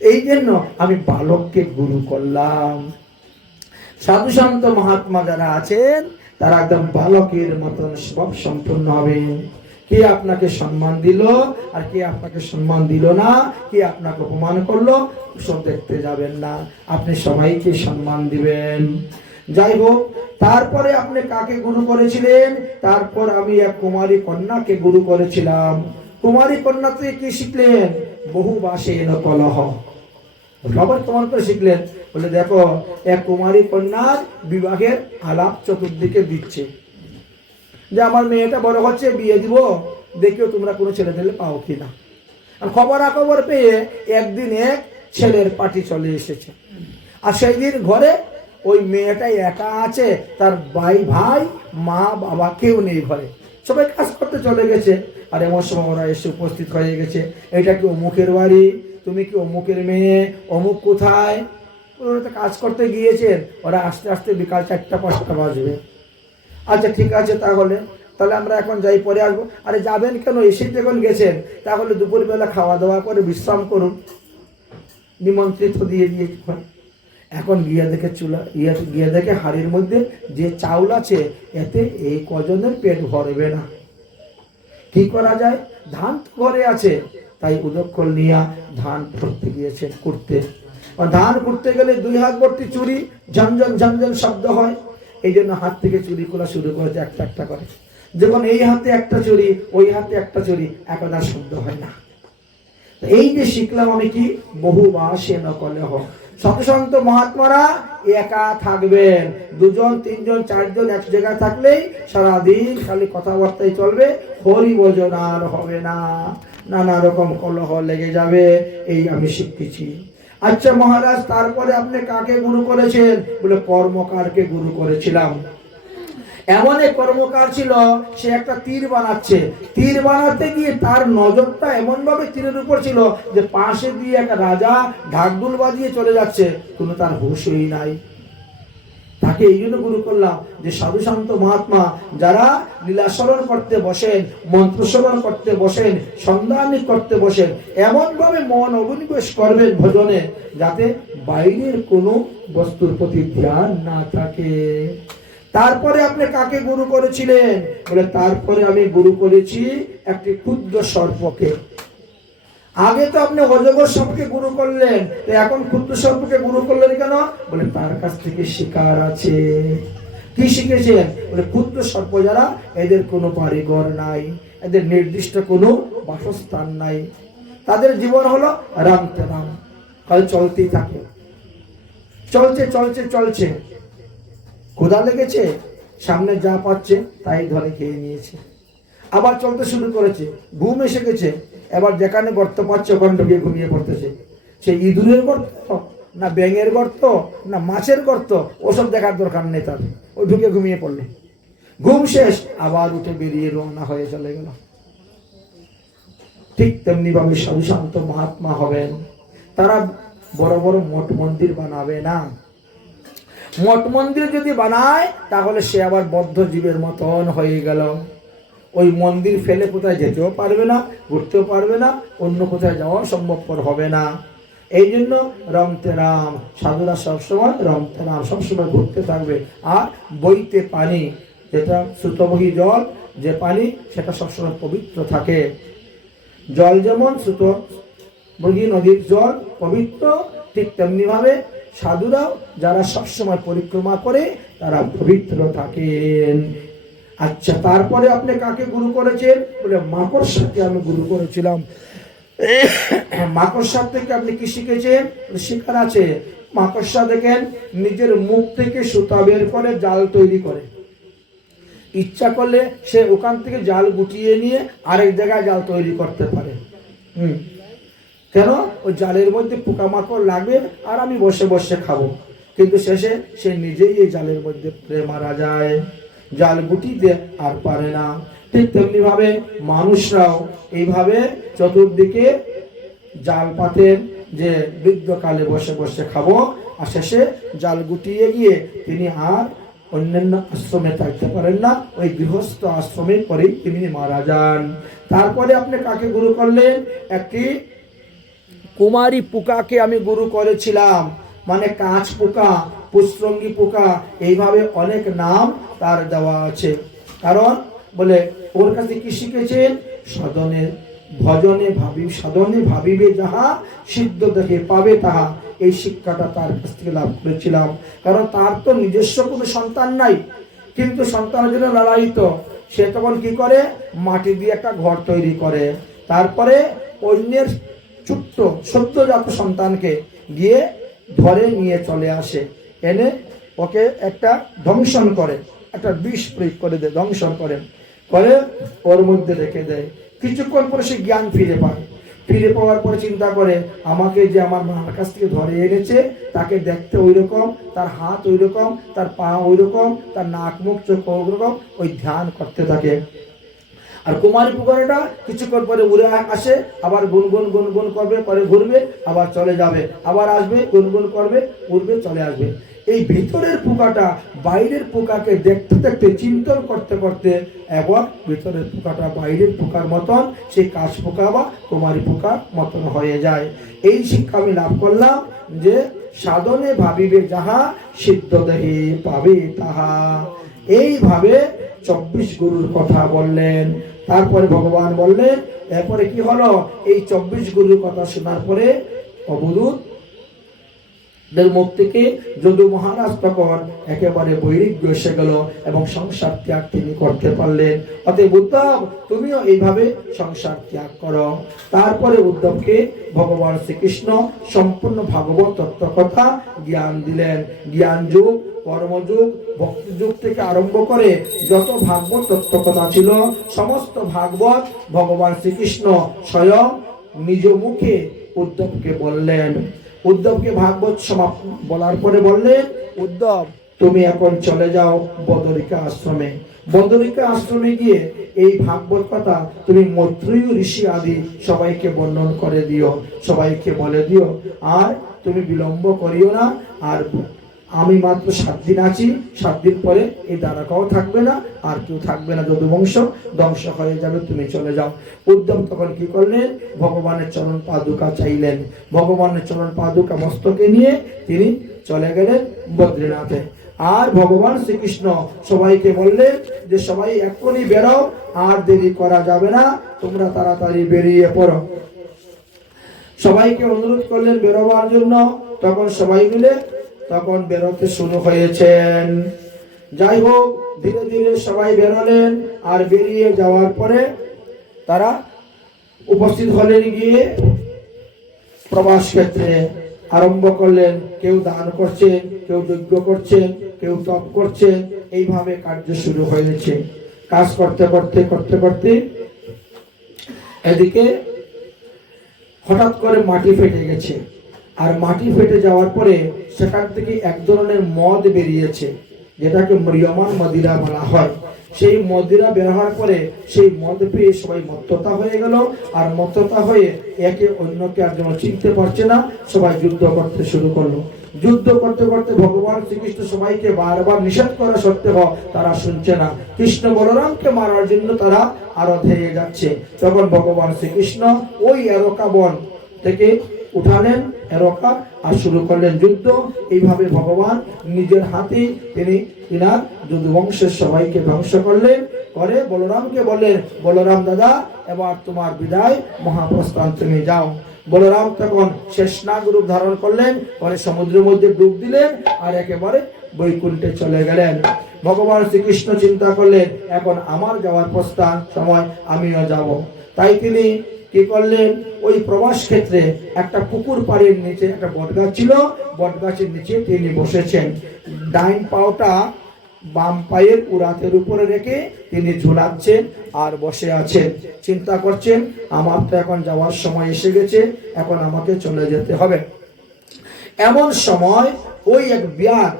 এই জন্য আমি বালককে গুরু করলাম। সাধু সন্ত মহাত্মা যারা আছেন তারা একদম বালকের মতন স্বভাব সম্পন্ন হবে। কে আপনাকে সম্মান দিল আর কে আপনাকে সম্মান দিল না, কে আপনাকে অপমান করলো, সব দেখতে যাবেন না, আপনি সবাইকে সম্মান দিবেন। যাই হোক, তারপরে আপনি কাকে গুরু করেছিলেন? তারপর আমি এক কুমারী কন্যাকে গুরু করেছিলাম। কুমারী কন্যা থেকে কি শিখলেন? বহু বাসে এন কলহ। সবার কেমন করে শিখলেন? বলে দেখো, এক কুমারী কন্যার বিবাহের আলাপ চতুর্দিকে দিচ্ছে, যে আমার মেয়েটা বড় হচ্ছে, বিয়ে দিব, দেখিও তোমরা কোনো ছেলে ছেলে পাও কিনা। আর খবরাখবর পেয়ে একদিন এক ছেলের পার্টি চলে এসেছে। আর সেই দিন ঘরে ওই মেয়েটাই একা আছে, তার ভাই মা বাবা কেউ নেই ঘরে, সবাই কাজ করতে চলে গেছে। আর এমন সময় ওরা এসে উপস্থিত হয়ে গেছে। এটা কি অমুকের বাড়ি? তুমি কি অমুকের মেয়ে? অমুক কোথায়? ওরা তো কাজ করতে গিয়েছেন, ওরা আস্তে আস্তে বিকাল 4টা-5টা বাজবে। আচ্ছা ঠিক আছে, তাহলে আমরা এখন যাই, পরে আসবো। আরে যাবেন কেন? এসে যখন গেছেন তাহলে দুপুরবেলা খাওয়া দাওয়া করে বিশ্রাম করুন, নিমন্ত্রিত দিয়ে দিয়েছি। এখন গিয়ে দেখে গিয়ে দেখে হাড়ির মধ্যে যে চাউল আছে এতে এই কজনের পেট ভরবে না। কি করা যায়? ধান তো ঘরে আছে, তাই উদক্ষল নিয়ে ধান করতে গিয়েছেন, করতে। ধান করতে গেলে 2 হাত ভর্তি চুরি, ঝনঝন ঝনঝন শব্দ হয়। এই জন্য হাত থেকে চুরি করা শুরু করেছে, একটা একটা করে। যখন এই হাতে একটা চুরি, ওই হাতে একটা চুরি, এখন আর শব্দ হয় না। এই যে শিখলাম আমি কি? বহু বাসে ন কলহ। সাধু সন্ত মহাত্মারা একা থাকবেন, 2জন 3জন 4জন এক জায়গায় থাকলেই সারাদিন খালি কথাবার্তাই চলবে, হরি ভজন আর হবে না, নানা রকম কলহ লেগে যাবে। এই আমি শিখতেছি। আচ্ছা মহারাজ, তারপরে আপনি কাকে গুরু করেছেন? বলে কর্মকারকে গুরু করেছিলাম। এমন এক কর্মকার ছিল, সে একটা তীর বানাচ্ছে। তীর বানাতে গিয়ে তার নজরটা এমন ভাবে তীরের উপর ছিল যে পাশে দিয়ে এক রাজা ঢাকঢোল বাজিয়ে চলে যাচ্ছে, কোনো তার হুঁশই নাই। তাকে এই জন্য গুরু করলাম যে সাধু সন্ত মহাত্মা যারা লীলা স্মরণ করতে বসেন, মন্ত্র স্মরণ করতে বসেন, সন্ধানী করতে বসেন, এমন ভাবে মন অভিনিবেশ করবেন ভজনে যাতে বাইরের কোনো বস্তুর প্রতি ধ্যান না থাকে। তারপরে আপনি কাকে গুরু করেছিলেন? বলে তারপরে আমি গুরু করেছি একটি ক্ষুদ্র সর্পকে। আগে তো আপনি অজগর সাপকে গুরু করলেন, তো এখন ক্ষুদ্র সর্পকে গুরু করলেন কেন? বলে তার কাছ থেকে শিকার আছে। কি শিখেছেন? বলে ক্ষুদ্র সর্প যারা, এদের কোনো বাড়িঘর নাই, এদের নির্দিষ্ট কোনো বাসস্থান নাই, তাদের জীবন হলো রামতে রাম, কাল চলতেই থাকে, চলছে চলছে চলছে। ক্ষুধা লেগেছে, সামনে যা পাচ্ছে তাই ধরে খেয়ে নিয়েছে, আবার চলতে শুরু করেছে, ঘুম এসে গেছে, এবার যেখানে গর্ত পাচ্ছে ওখানে ঢুকে ঘুমিয়ে পড়তেছে। সে ইঁদুরের গর্ত না ব্যাঙের গর্ত না মাছের গর্ত, ওসব দেখার দরকার নেই তার, ও ঢুকে ঘুমিয়ে পড়লে। ঘুম শেষ, আবার উঠে বেরিয়ে রওনা হয়ে চলে গেল। ঠিক তেমনি ভাবে সাধু সন্ত মহাত্মা হবেন, তারা বড় বড় মঠ মন্দির বানাবে না। মঠ মন্দির যদি বানায় তাহলে সে আবার বদ্ধ জীবের মতন হয়ে গেল। ওই মন্দির ফেলে কোথায় যেতেও পারবে না, ঘুরতেও পারবে না, অন্য কোথায় যাওয়া সম্ভবপর হবে না। এই জন্য রমতে রাম, সাধুরা সবসময় রমতে রাম, সবসময় ঘুরতে থাকবে। আর বইতে পানি, যেটা সুতবহী জল, যে পানি সেটা সবসময় পবিত্র থাকে। জল যেমন সুতবহী নদীর জল পবিত্র, ঠিক তেমনি ভাবে সাধুরাও যারা সবসময় পরিক্রমা করে তারা পবিত্র থাকেন। আচ্ছা, তারপরে আপনি কাকে গুরু করেছেন? বলে মাকড়সাকে আমি গুরু করেছিলাম। মাকড়সার থেকে আপনি কি শিখেছেন? শিক্ষার আছে। মাকড়সা দেখেন নিজের মুখ থেকে সুতা বের করে জাল তৈরি করে, ইচ্ছা করলে সে ওখান থেকে জাল গুটিয়ে নিয়ে আরেক জায়গায় জাল তৈরি করতে পারে। কেন? ওই জালের মধ্যে পোকামাকড় লাগবে আর আমি বসে বসে খাবো, কিন্তু শেষে সে নিজেই এই জালের মধ্যে পড়ে মারা যায়, জাল গুটিতে আর পারে না। ঠিক তেমনি ভাবে মানুষরাও এইভাবে চতুর্দিকে জাল পাতেন যে বৃদ্ধকালে বসে বসে খাবো, আর শেষে জাল গুটিয়ে গিয়ে তিনি আর অন্যান্য আশ্রমে থাকতে পারেন না, ওই গৃহস্থ আশ্রমে পরেই তিনি মারা যান। তারপরে আপনি কাকে গুরু করলেন? একটি কুমারী পোকাকে আমি গুরু করেছিলাম, মানে কাঁচ পোকা, পুষ্পঙ্গী পোকা, এইভাবে অনেক নাম তার দেওয়া আছে। কারণ বলে ওর কাছে কি শিখেছেন? সাধনে ভজনে সাধনে ভাবিবে যাহা, সিদ্ধ দেখে পাবে তাহা। এই শিক্ষাটা তার কাছ থেকে লাভ করেছিলাম। কারণ তার তো নিজস্ব কোনো সন্তান নাই, কিন্তু সন্তানের জন্য লালায়িত। সে তখন কি করে? মাটি দিয়ে একটা ঘর তৈরি করে, তারপরে অন্যের ছোট্ট সদ্যজাত সন্তানকে গিয়ে ধরে নিয়ে চলে আসে, এনে ওকে একটা ধ্বংসন করে, একটা বিষ প্রয়োগ করে দেয়, ধ্বংসন করে ওর মধ্যে রেখে দেয়। কিছুক্ষণ পরে সে জ্ঞান ফিরে পায়। ফিরে পাওয়ার পরে চিন্তা করে, আমাকে যে আমার মার কাছ থেকে ধরে এনেছে তাকে দেখতে ওই রকম, তার হাত ওই রকম, তার পা ওই রকম, তার নাক মুখ চোখ ওই রকম, ওই ধ্যান করতে থাকে। আর কুমারী পোকাটা কিছুক্ষণ পরে উড়ে আসে, আবার গুনগুন গুনগুন করবে, পরে ঘুরবে, আবার চলে যাবে, আবার আসবে, গুনগুন করবে, উড়বে, চলে আসবে। এই ভিতরের পোকাটা বাইরের পোকাকে দেখতে দেখতে চিন্তন করতে করতে একবার ভিতরের পোকাটা বাইরের পোকার মতন, সেই কাশ পোকা বা কুমারী পোকার মতন হয়ে যায়। এই শিক্ষা আমি লাভ করলাম যে সাধনে ভাবিবে যাহা, সিদ্ধ দেহে পাবে তাহা। এইভাবে 24 গুরুর কথা বললেন। তারপরে ভগবান বললেন, এরপরে কি হলো? এই 24 গুরুর কথা শোনার পরে অবধূত দের মুখ থেকে যদু মহারাজ তখন একেবারে বৈরাগ্য এসে গেল এবং সংসার ত্যাগ তিনি করতে পারলেন। অতএব উদ্ধব, তুমিও এইভাবে সংসার ত্যাগ করো। তারপরে উদ্ধবকে ভগবান শ্রীকৃষ্ণ সম্পূর্ণ ভাগবত তত্ত্ব কথা জ্ঞান দিলেন। জ্ঞান যুগ, কর্মযুগ, ভক্তি যুগ থেকে আরম্ভ করে যত ভাগবত তত্ত্ব কথা ছিল, সমস্ত ভাগবত ভগবান শ্রীকৃষ্ণ স্বয়ং নিজ মুখে উদ্ধবকে বললেন। উদ্ধবকে ভাগবত সমাপ্ত বলার পরে বললেন, উদ্ধব তুমি এখন চলে যাও বদরিকা আশ্রমে। বদরিকা আশ্রমে গিয়ে এই ভাগবত কথা তুমি মৈত্রেয় ঋষি আদি সবাইকে বর্ণন করে দিও, সবাইকে বলে দিও। আর তুমি বিলম্ব করিও না। আর আমি মাত্র 7 দিন আছি, 7 দিন পরে এই দ্বারকাও থাকবে না, আর কেউ থাকবে না, যদুবংশ ধ্বংস হয়ে যাবে, তুমি চলে যাও। উদ্ধব তখন কি করলেন? ভগবানের চরণ পাদুকা চাইলেন। ভগবানের চরণ পাদুকা মস্তকে নিয়ে তিনি চলে গেলেন বদ্রীনাথে। আর ভগবান শ্রীকৃষ্ণ সবাইকে বললেন যে সবাই এখনই বেরো, আর দেরি করা যাবে না, তোমরা তাড়াতাড়ি বেরিয়ে পড়ো। সবাইকে অনুরোধ করলেন বেরোবার জন্য। তখন সবাই মিলে তখন বেরোতে শুরু হয়েছেন। যাই হোক, ধীরে ধীরে সবাই বেরোলেন। আর বেরিয়ে যাওয়ার পরে তারা উপস্থিত হলেন গিয়ে প্রবাস ক্ষেত্রে। আরম্ভ করলেন, কেউ দান করছেন, কেউ যজ্ঞ করছেন, কেউ তপ করছেন। এইভাবে কার্য শুরু হয়েছে। কাজ করতে করতে করতে করতে এদিকে হঠাৎ করে মাটি ফেটে গেছে। আর মাটি ফেটে যাওয়ার পরে সেখান থেকে এক ধরনের মদ বেরিয়েছে, যেটাকে ম্রিয়মান মদিরা বলা হয়। সেই মদিরা বের হওয়ার পরে সেই মদ পেয়ে সবাই মত্ততা হয়ে গেল। আর মত্ততা হয়ে একে অন্যকে আর যেন চিনতে পারছে না, সবাই যুদ্ধ করতে শুরু করলো। যুদ্ধ করতে করতে ভগবান শ্রীকৃষ্ণ সবাইকে বারবার নিষেধ করা সত্ত্বেও তারা শুনছে না। কৃষ্ণ বলরামকে মারার জন্য তারা আরো ধেয়ে যাচ্ছে। তখন ভগবান শ্রীকৃষ্ণ ওই এরকা বন থেকে উঠালেন এরকা আর শুরু করলেন যুদ্ধ। এইভাবে ভগবান নিজের হাতে তিনি তিনার যদুবংশের সবাইকে ধ্বংস করলেন। করে বলরামকে বললেন, বলরাম দাদা, এবার তোমার বিদায়, মহাপ্রস্থান তুমি যাও। বলরাম তখন শেষনাগ রূপ ধারণ করলেন, পরে সমুদ্রের মধ্যে ডুব দিলেন আর একেবারে বৈকুণ্ঠে চলে গেলেন। ভগবান শ্রীকৃষ্ণ চিন্তা করলেন এখন আমার যাওয়ার প্রস্থান সময়, আমিও যাব। তাই তিনি কি করলেন, ওই প্রবাস ক্ষেত্রে একটা পুকুর পাড়ের নিচে একটা বটগাছ ছিল, বটগাছের নিচে তিনি বসেছেন। ডাইন পাওটা বাম পায়ের উরাতের উপরে রেখে তিনি ঝুলাচ্ছেন আর বসে আছেন, চিন্তা করছেন আমার তো এখন যাওয়ার সময় এসে গেছে, এখন আমাকে চলে যেতে হবে। এমন সময় ওই এক ব্যাঘ,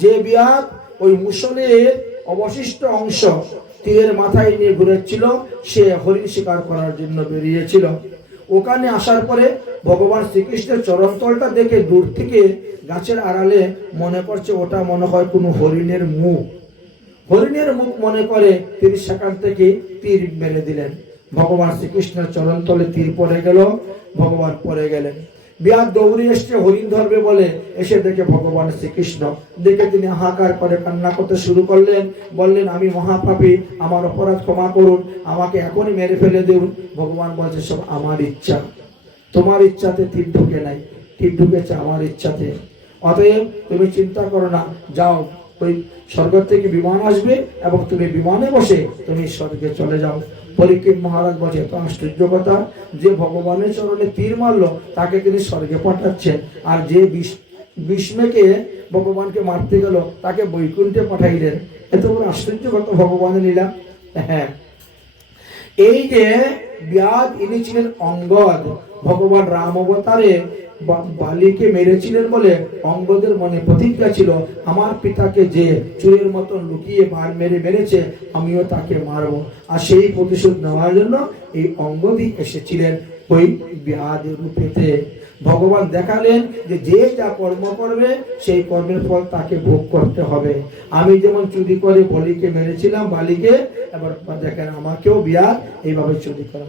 যে ব্যাঘ ওই মুসলের অবশিষ্ট অংশ তীরের মাথায় নিয়ে ঘুরেছিল, সে হরিণ শিকার করার জন্য বেরিয়েছিল। ওখানে আসার পরে ভগবান শ্রীকৃষ্ণের চরণতলটা দেখে দূর থেকে গাছের আড়ালে মনে করছে ওটা মনে হয় কোনো হরিণের মুখ। হরিণের মুখ মনে করে তিনি সেখান থেকে তীর মেরে দিলেন। ভগবান শ্রীকৃষ্ণের চরণতলে তীর পড়ে গেল, ভগবান পড়ে গেলেন। ব্যাঘ দৌড়ে এসে হরিণ ধরবে বলে এসে দেখে ভগবান শ্রীকৃষ্ণ, দেখে তিনি হাহাকার করে কান্না করতে শুরু করলেন, বললেন আমি মহাপাপী, আমার অপরাধ ক্ষমা করুন, আমাকে এখনই মেরে ফেলে দেন। ভগবান বলছে সব আমার ইচ্ছা, তোমার ইচ্ছাতে তীর ঢুকে নাই, তীর ঢুকেছে আমার ইচ্ছাতে। অতএব তুমি চিন্তা করো না, যাও, ওই স্বর্গ থেকে বিমান আসবে এবং তুমি বিমানে বসে তুমি স্বর্গে চলে যাও। পরীক্ষিত মহারাজ বলছে তো আশ্চর্য কথা, যে ভগবানের চরণে তীর মারলো তাকে তিনি স্বর্গে পাঠাচ্ছেন, আর যে ভীষ্মকে ভগবানকে মারতে গেল তাকে বৈকুণ্ঠে পাঠাইলেন। এত বড় আশ্চর্য কথা ভগবানের লীলা। হ্যাঁ, এই যে ব্যাঘ ইনি ছিলেন অঙ্গদ। ভগবান রাম অবতারে বালিকে মেরেছিলেন বলে অঙ্গদের মনে প্রতিজ্ঞা ছিল আমার পিতাকে যে চুরের মতন লুকিয়ে বান মেরে মেরেছে আমিও তাকে মারব। আর সেই প্রতিশোধ নেওয়ার জন্য এই অঙ্গদই এসেছিলেন ওই ব্যাধের রূপেতে। ভগবান দেখালেন যে যে যা কর্ম করবে সেই কর্মের ফল তাকে ভোগ করতে হবে। আমি যেমন চুরি করে বলিকে মেরেছিলাম বালিকে, এবার দেখেন আমাকেও ব্যাধ এইভাবে চুরি করা।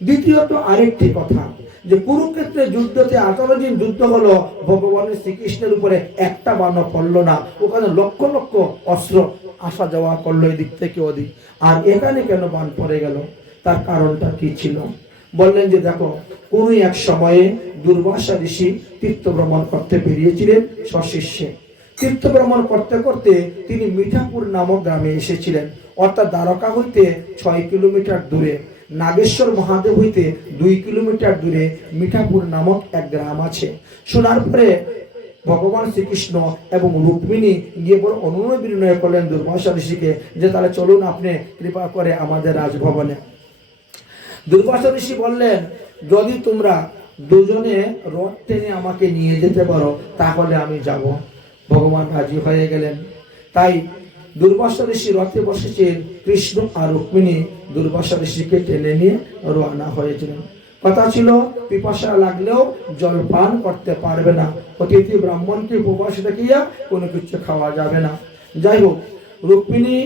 দ্বিতীয়ত আরেকটি কথা, যে কুরুক্ষেত্রের যুদ্ধতে 18 দিন যুদ্ধ হলো, ভগবানের শ্রীকৃষ্ণের উপরে একটা বাণও পড়লো না, ওখানে লক্ষ লক্ষ অস্ত্র আসা যাওয়া করলো এদিক থেকে ওদিক, আর এখানে কেন বাণ পড়ে গেল? তার কারণটা কি ছিল? বললেন যে দেখো, কোন এক সময়ে দুর্বাসা ঋষি তীর্থ ভ্রমণ করতে বেরিয়েছিলেন সশিষ্যে। তীর্থ ভ্রমণ করতে করতে তিনি মিঠাপুর নামক গ্রামে এসেছিলেন, অর্থাৎ দ্বারকা হইতে 6 কিলোমিটার দূরে। নাগেশ্বর মহাদেব হইতে 2 কিলোমিটার দূরে মিঠাপুর নামক এক গ্রাম আছে। শোনার পরে ভগবান শ্রীকৃষ্ণ এবং রুক্মিণী গিয়ে বড় অনুনয় বিনয় করলেন দুর্বাসা ঋষিকে, যে তাহলে চলুন আপনি কৃপা করে আমাদের রাজভবনে। দুর্বাসা ঋষি বললেন যদি তোমরা দুজনে রথ টেনে আমাকে নিয়ে যেতে পারো তাহলে আমি যাব। ভগবান রাজি হয়ে গেলেন। তাই দুর্বাসা ঋষি রথে বসেছেন, কৃষ্ণ আর রুক্মিণী দুর্বাসা ঋষিকে টেনে নিয়ে রওনা হয়েছিলেন। কথা ছিল পিপাসা লাগলেও জল পান করতে পারবে না, অতিথি ব্রাহ্মণকে উপবাস দেখিয়া কোনো কিছু খাওয়া যাবে না। যাই হোক, রুক্মিণী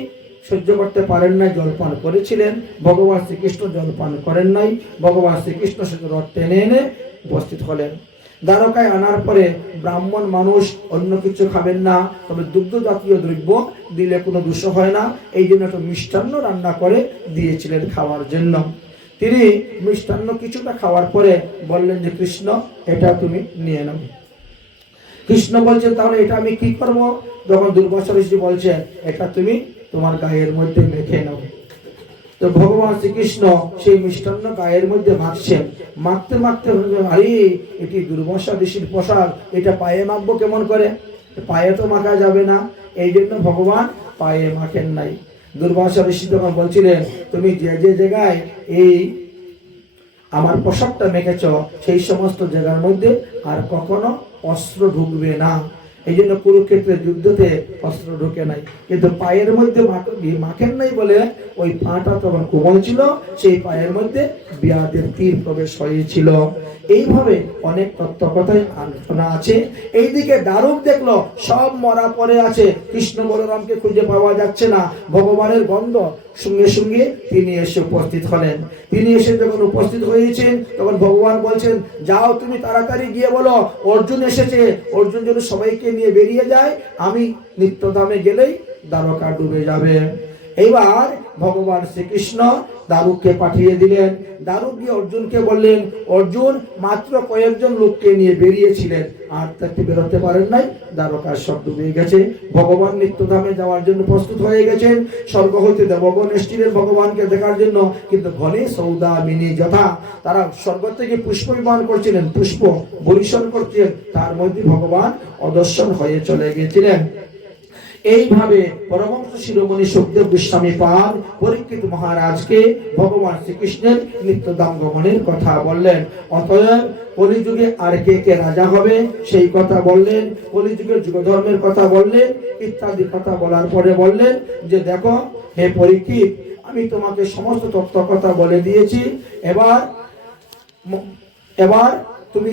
সহ্য করতে পারেন নাই, জলপান করেছিলেন। ভগবান শ্রীকৃষ্ণ জলপান করেন নাই। ভগবান শ্রীকৃষ্ণ সেটা রথ টেনে এনে উপস্থিত হলেন। দ্বারকায় আনার পরে ব্রাহ্মণ মানুষ অন্য কিছু খাবেন না, তবে দুগ্ধ জাতীয় দ্রব্য দিলে কোনো দোষ হয় না, এই জন্য একটা মিষ্টান্ন রান্না করে দিয়েছিলেন খাওয়ার জন্য। তিনি মিষ্টান্ন কিছুটা খাওয়ার পরে বললেন যে কৃষ্ণ এটা তুমি নিয়ে নাও। কৃষ্ণ বলছেন তাহলে এটা আমি কি করব? যখন দুর্বাসা ঋষি বলছেন এটা তুমি তোমার গায়ের মধ্যে মেখে নাও। তো ভগবান শ্রীকৃষ্ণ সেই মিষ্টান্ন গায়ের মধ্যে মাখছেন। মাখতে মাখতে আরে এটি দুর্বাসা ঋষির পোশাক, এটা পায়ে মাখবো কেমন করে? পায়ে তো মাখা যাবে না, এই জন্য ভগবান পায়ে মাখেন নাই। দুর্বাসা ঋষি তখন বলছিলেন তুমি যে যে জায়গায় এই আমার পোশাকটা মেখেছ সেই সমস্ত জায়গার মধ্যে আর কখনো অস্ত্র ঢুকবে না। এই জন্য কুরুক্ষেত্রের যুদ্ধতে অস্ত্র ঢুকে নাই, কিন্তু পায়ের মধ্যে মাখেন নাই বলে ওই পাটা তখন কোমল ছিল, সেই পায়ের মধ্যে ব্যাধের তীর প্রবেশ হয়েছিল। এইভাবে অনেক তত্ত্ব কথায় আলোচনা আছে। এইদিকে দারুক দেখলো সব মরা পড়ে আছে, কৃষ্ণ বলরামকে খুঁজে পাওয়া যাচ্ছে না। ভগবানের গন্ধ সঙ্গে সঙ্গে তিনি এসে উপস্থিত হলেন। তিনি এসে যখন উপস্থিত হয়েছেন তখন ভগবান বলছেন যাও তুমি তাড়াতাড়ি গিয়ে বলো অর্জুন এসেছে, অর্জুন যেন সবাইকে নিয়ে বেরিয়ে যায়, আমি নিত্যধামে গেলেই দ্বারকা ডুবে যাবে। এবার ভগবান শ্রীকৃষ্ণ দারুককে পাঠিয়ে দিলেন। দারুক গিয়ে অর্জুনকে বললেন, অর্জুন মাত্র কয়েকজন লোককে নিয়ে বেরিয়েছিলেন, আর তাকে বেরোতে পারেন নাই, দ্বারকার সব ডুবে গেছে। ভগবান নিত্যধামে যাওয়ার জন্য প্রস্তুত হয়ে গেছেন। স্বর্গ হইতে দেবগণ এসেছিলেন ভগবানকে দেখার জন্য, কিন্তু ঘনে সৌদামিনী যথা তারা স্বর্গ থেকে পুষ্প বিমান করছিলেন, পুষ্প বরিশন করছিলেন, তার মধ্যে ভগবান অদর্শন হয়ে চলে গিয়েছিলেন। এইভাবে পরমহংস শিরোমণি সুখদেব গোস্বামী পাদ পরীক্ষিত মহারাজকে ভগবান শ্রীকৃষ্ণের নিত্যধাম গমনের কথা বললেন। অতএব কলিযুগে আর কে কে রাজা হবে সেই কথা বললেন, কলিযুগের যুগধর্মের কথা বললেন, ইত্যাদি কথা বলার পরে বললেন যে দেখো হে পরীক্ষিত, আমি তোমাকে সমস্ত তত্ত্ব কথা বলে দিয়েছি। এবার তুমি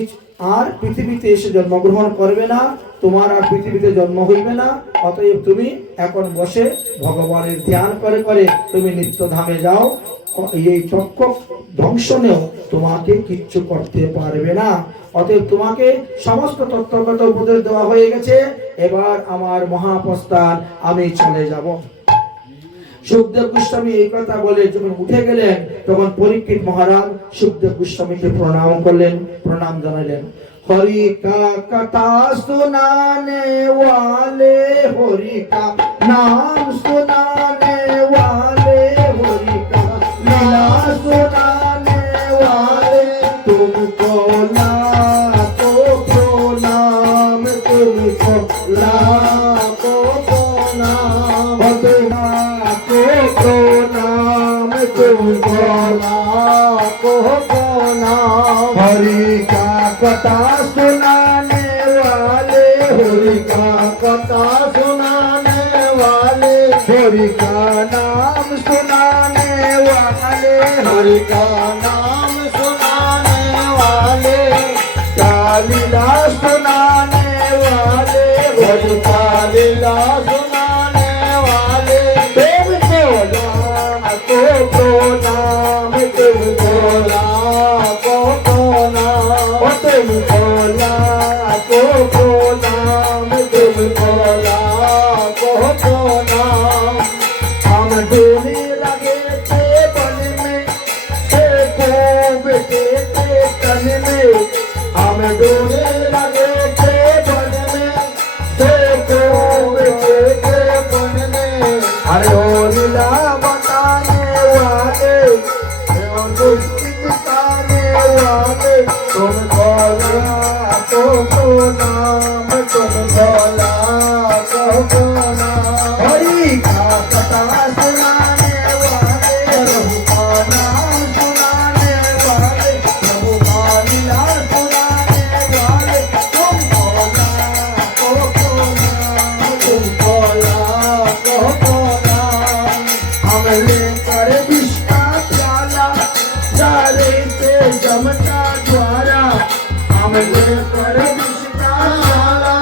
আর পৃথিবীতে এসে জন্মগ্রহণ করবে না, তোমার আর পৃথিবীতে জন্ম হইবে না। অতএব তুমি এখন বসে ভগবানের ধ্যান করে করে তুমি নিত্যধামে যাও। এই চক্র ধ্বংসনেও তোমাকে কিচ্ছু করতে পারবে না। অতএব তোমাকে সমস্ত তত্ত্বগত উপদেশ দেওয়া হয়ে গেছে, এবার আমার মহাপ্রস্থান, আমি চলে যাব। সুখদেব গোস্বামী এই কথা বলে যখন উঠে গেলেন, তখন পরীক্ষিত মহারাজ সুখদেব গোস্বামীকে প্রণাম করলেন, প্রণাম জানালেন। हरि का कथा सुनाने वाले, हरि का नाम सुनाने वाले, हरि का लीला सुनाने वाले, तुमको लाखों प्रणाम, तुमको लाखों प्रणाम, लाखों प्रणाम, तुमको लाखों प्रणाम। हरि का कथा सुनाने वाले, हरि का कथा सुनाने वाले, हरि का नाम सुनाने वाले, हरि का नाम सुनाने वाले, का लीला सुनाने वाले, हरि का लीला सुनाने वाले, तुमको लाखों प्रणाम, तुमको लाखों प्रणाम, तुमको लाखों प्रणाम, तुमको लाखों प्रणाम। हम डोले लगे थे बन में, देखो बेटे के तन में, हम डोले लगे थे बन में, देखो बेटे के बन में। अरे ओ लीला बताने वाले, ओ दुष्ट बताने वाले, तुमको लाखों प्रणाम, तुमको लाखों प्रणाम। हरि का कथा सुनाने वाले, प्रभु का नाम सुनाने वाले, प्रभु का लीला सुनाने वाले, तुमको लाखों प्रणाम, तुमको लाखों प्रणाम। हम लेकर विष का प्याला, जा रहे थे जमता द्वारा, हम लेकर विष का प्याला,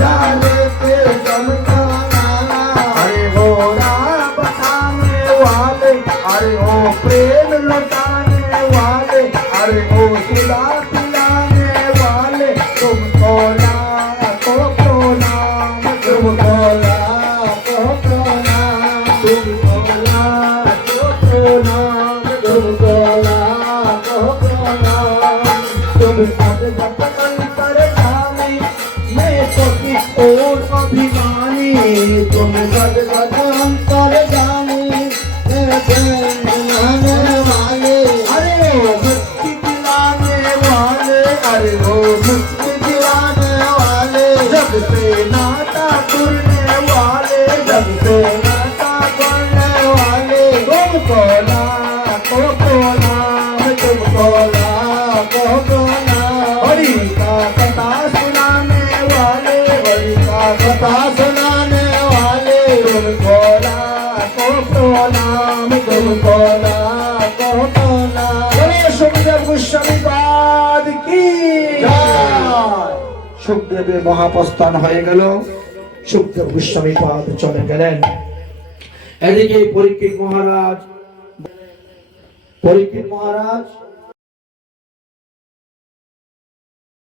जा रहे थे जमता नाला। अरे हो राह बताने वाले, अरे हो प्रेम लुटाने वाले, अरे हो सुला पिलाने वाले, तुमको लाखों प्रणाम, तुमको लाखों प्रणाम, तुमको लाखों प्रणाम, तुमको लाखों प्रणाम। तुम सदगत अंतर्यामी, मैं तो किशोर अभिमानी, तुम सदगत अंतर्यामी, मैं प्रेम वाले, अरे वो मुक्ति दिलाने वाले, अरे वो मुक्ति दिलाने वाले, जब से नाता जुड़ने वाले, जब से नाता जुड़ने वाले, तुमको लाखों प्रणाम, तुमको लाखों प्रणाम। हरि का कथा सुनाने वाले, हरि का कथा सुनाने वाले, तुमको लाखों प्रणाम, तुमको लाखों प्रणाम। बोले सुखदेव गोस्वामी पाद की जय। सुखदेवेর মহাপ্রস্থান হয়ে গেল, সুখদেব গোস্বামী পাদ চলে গেলেন। এদিকে পরীক্ষিত মহারাজ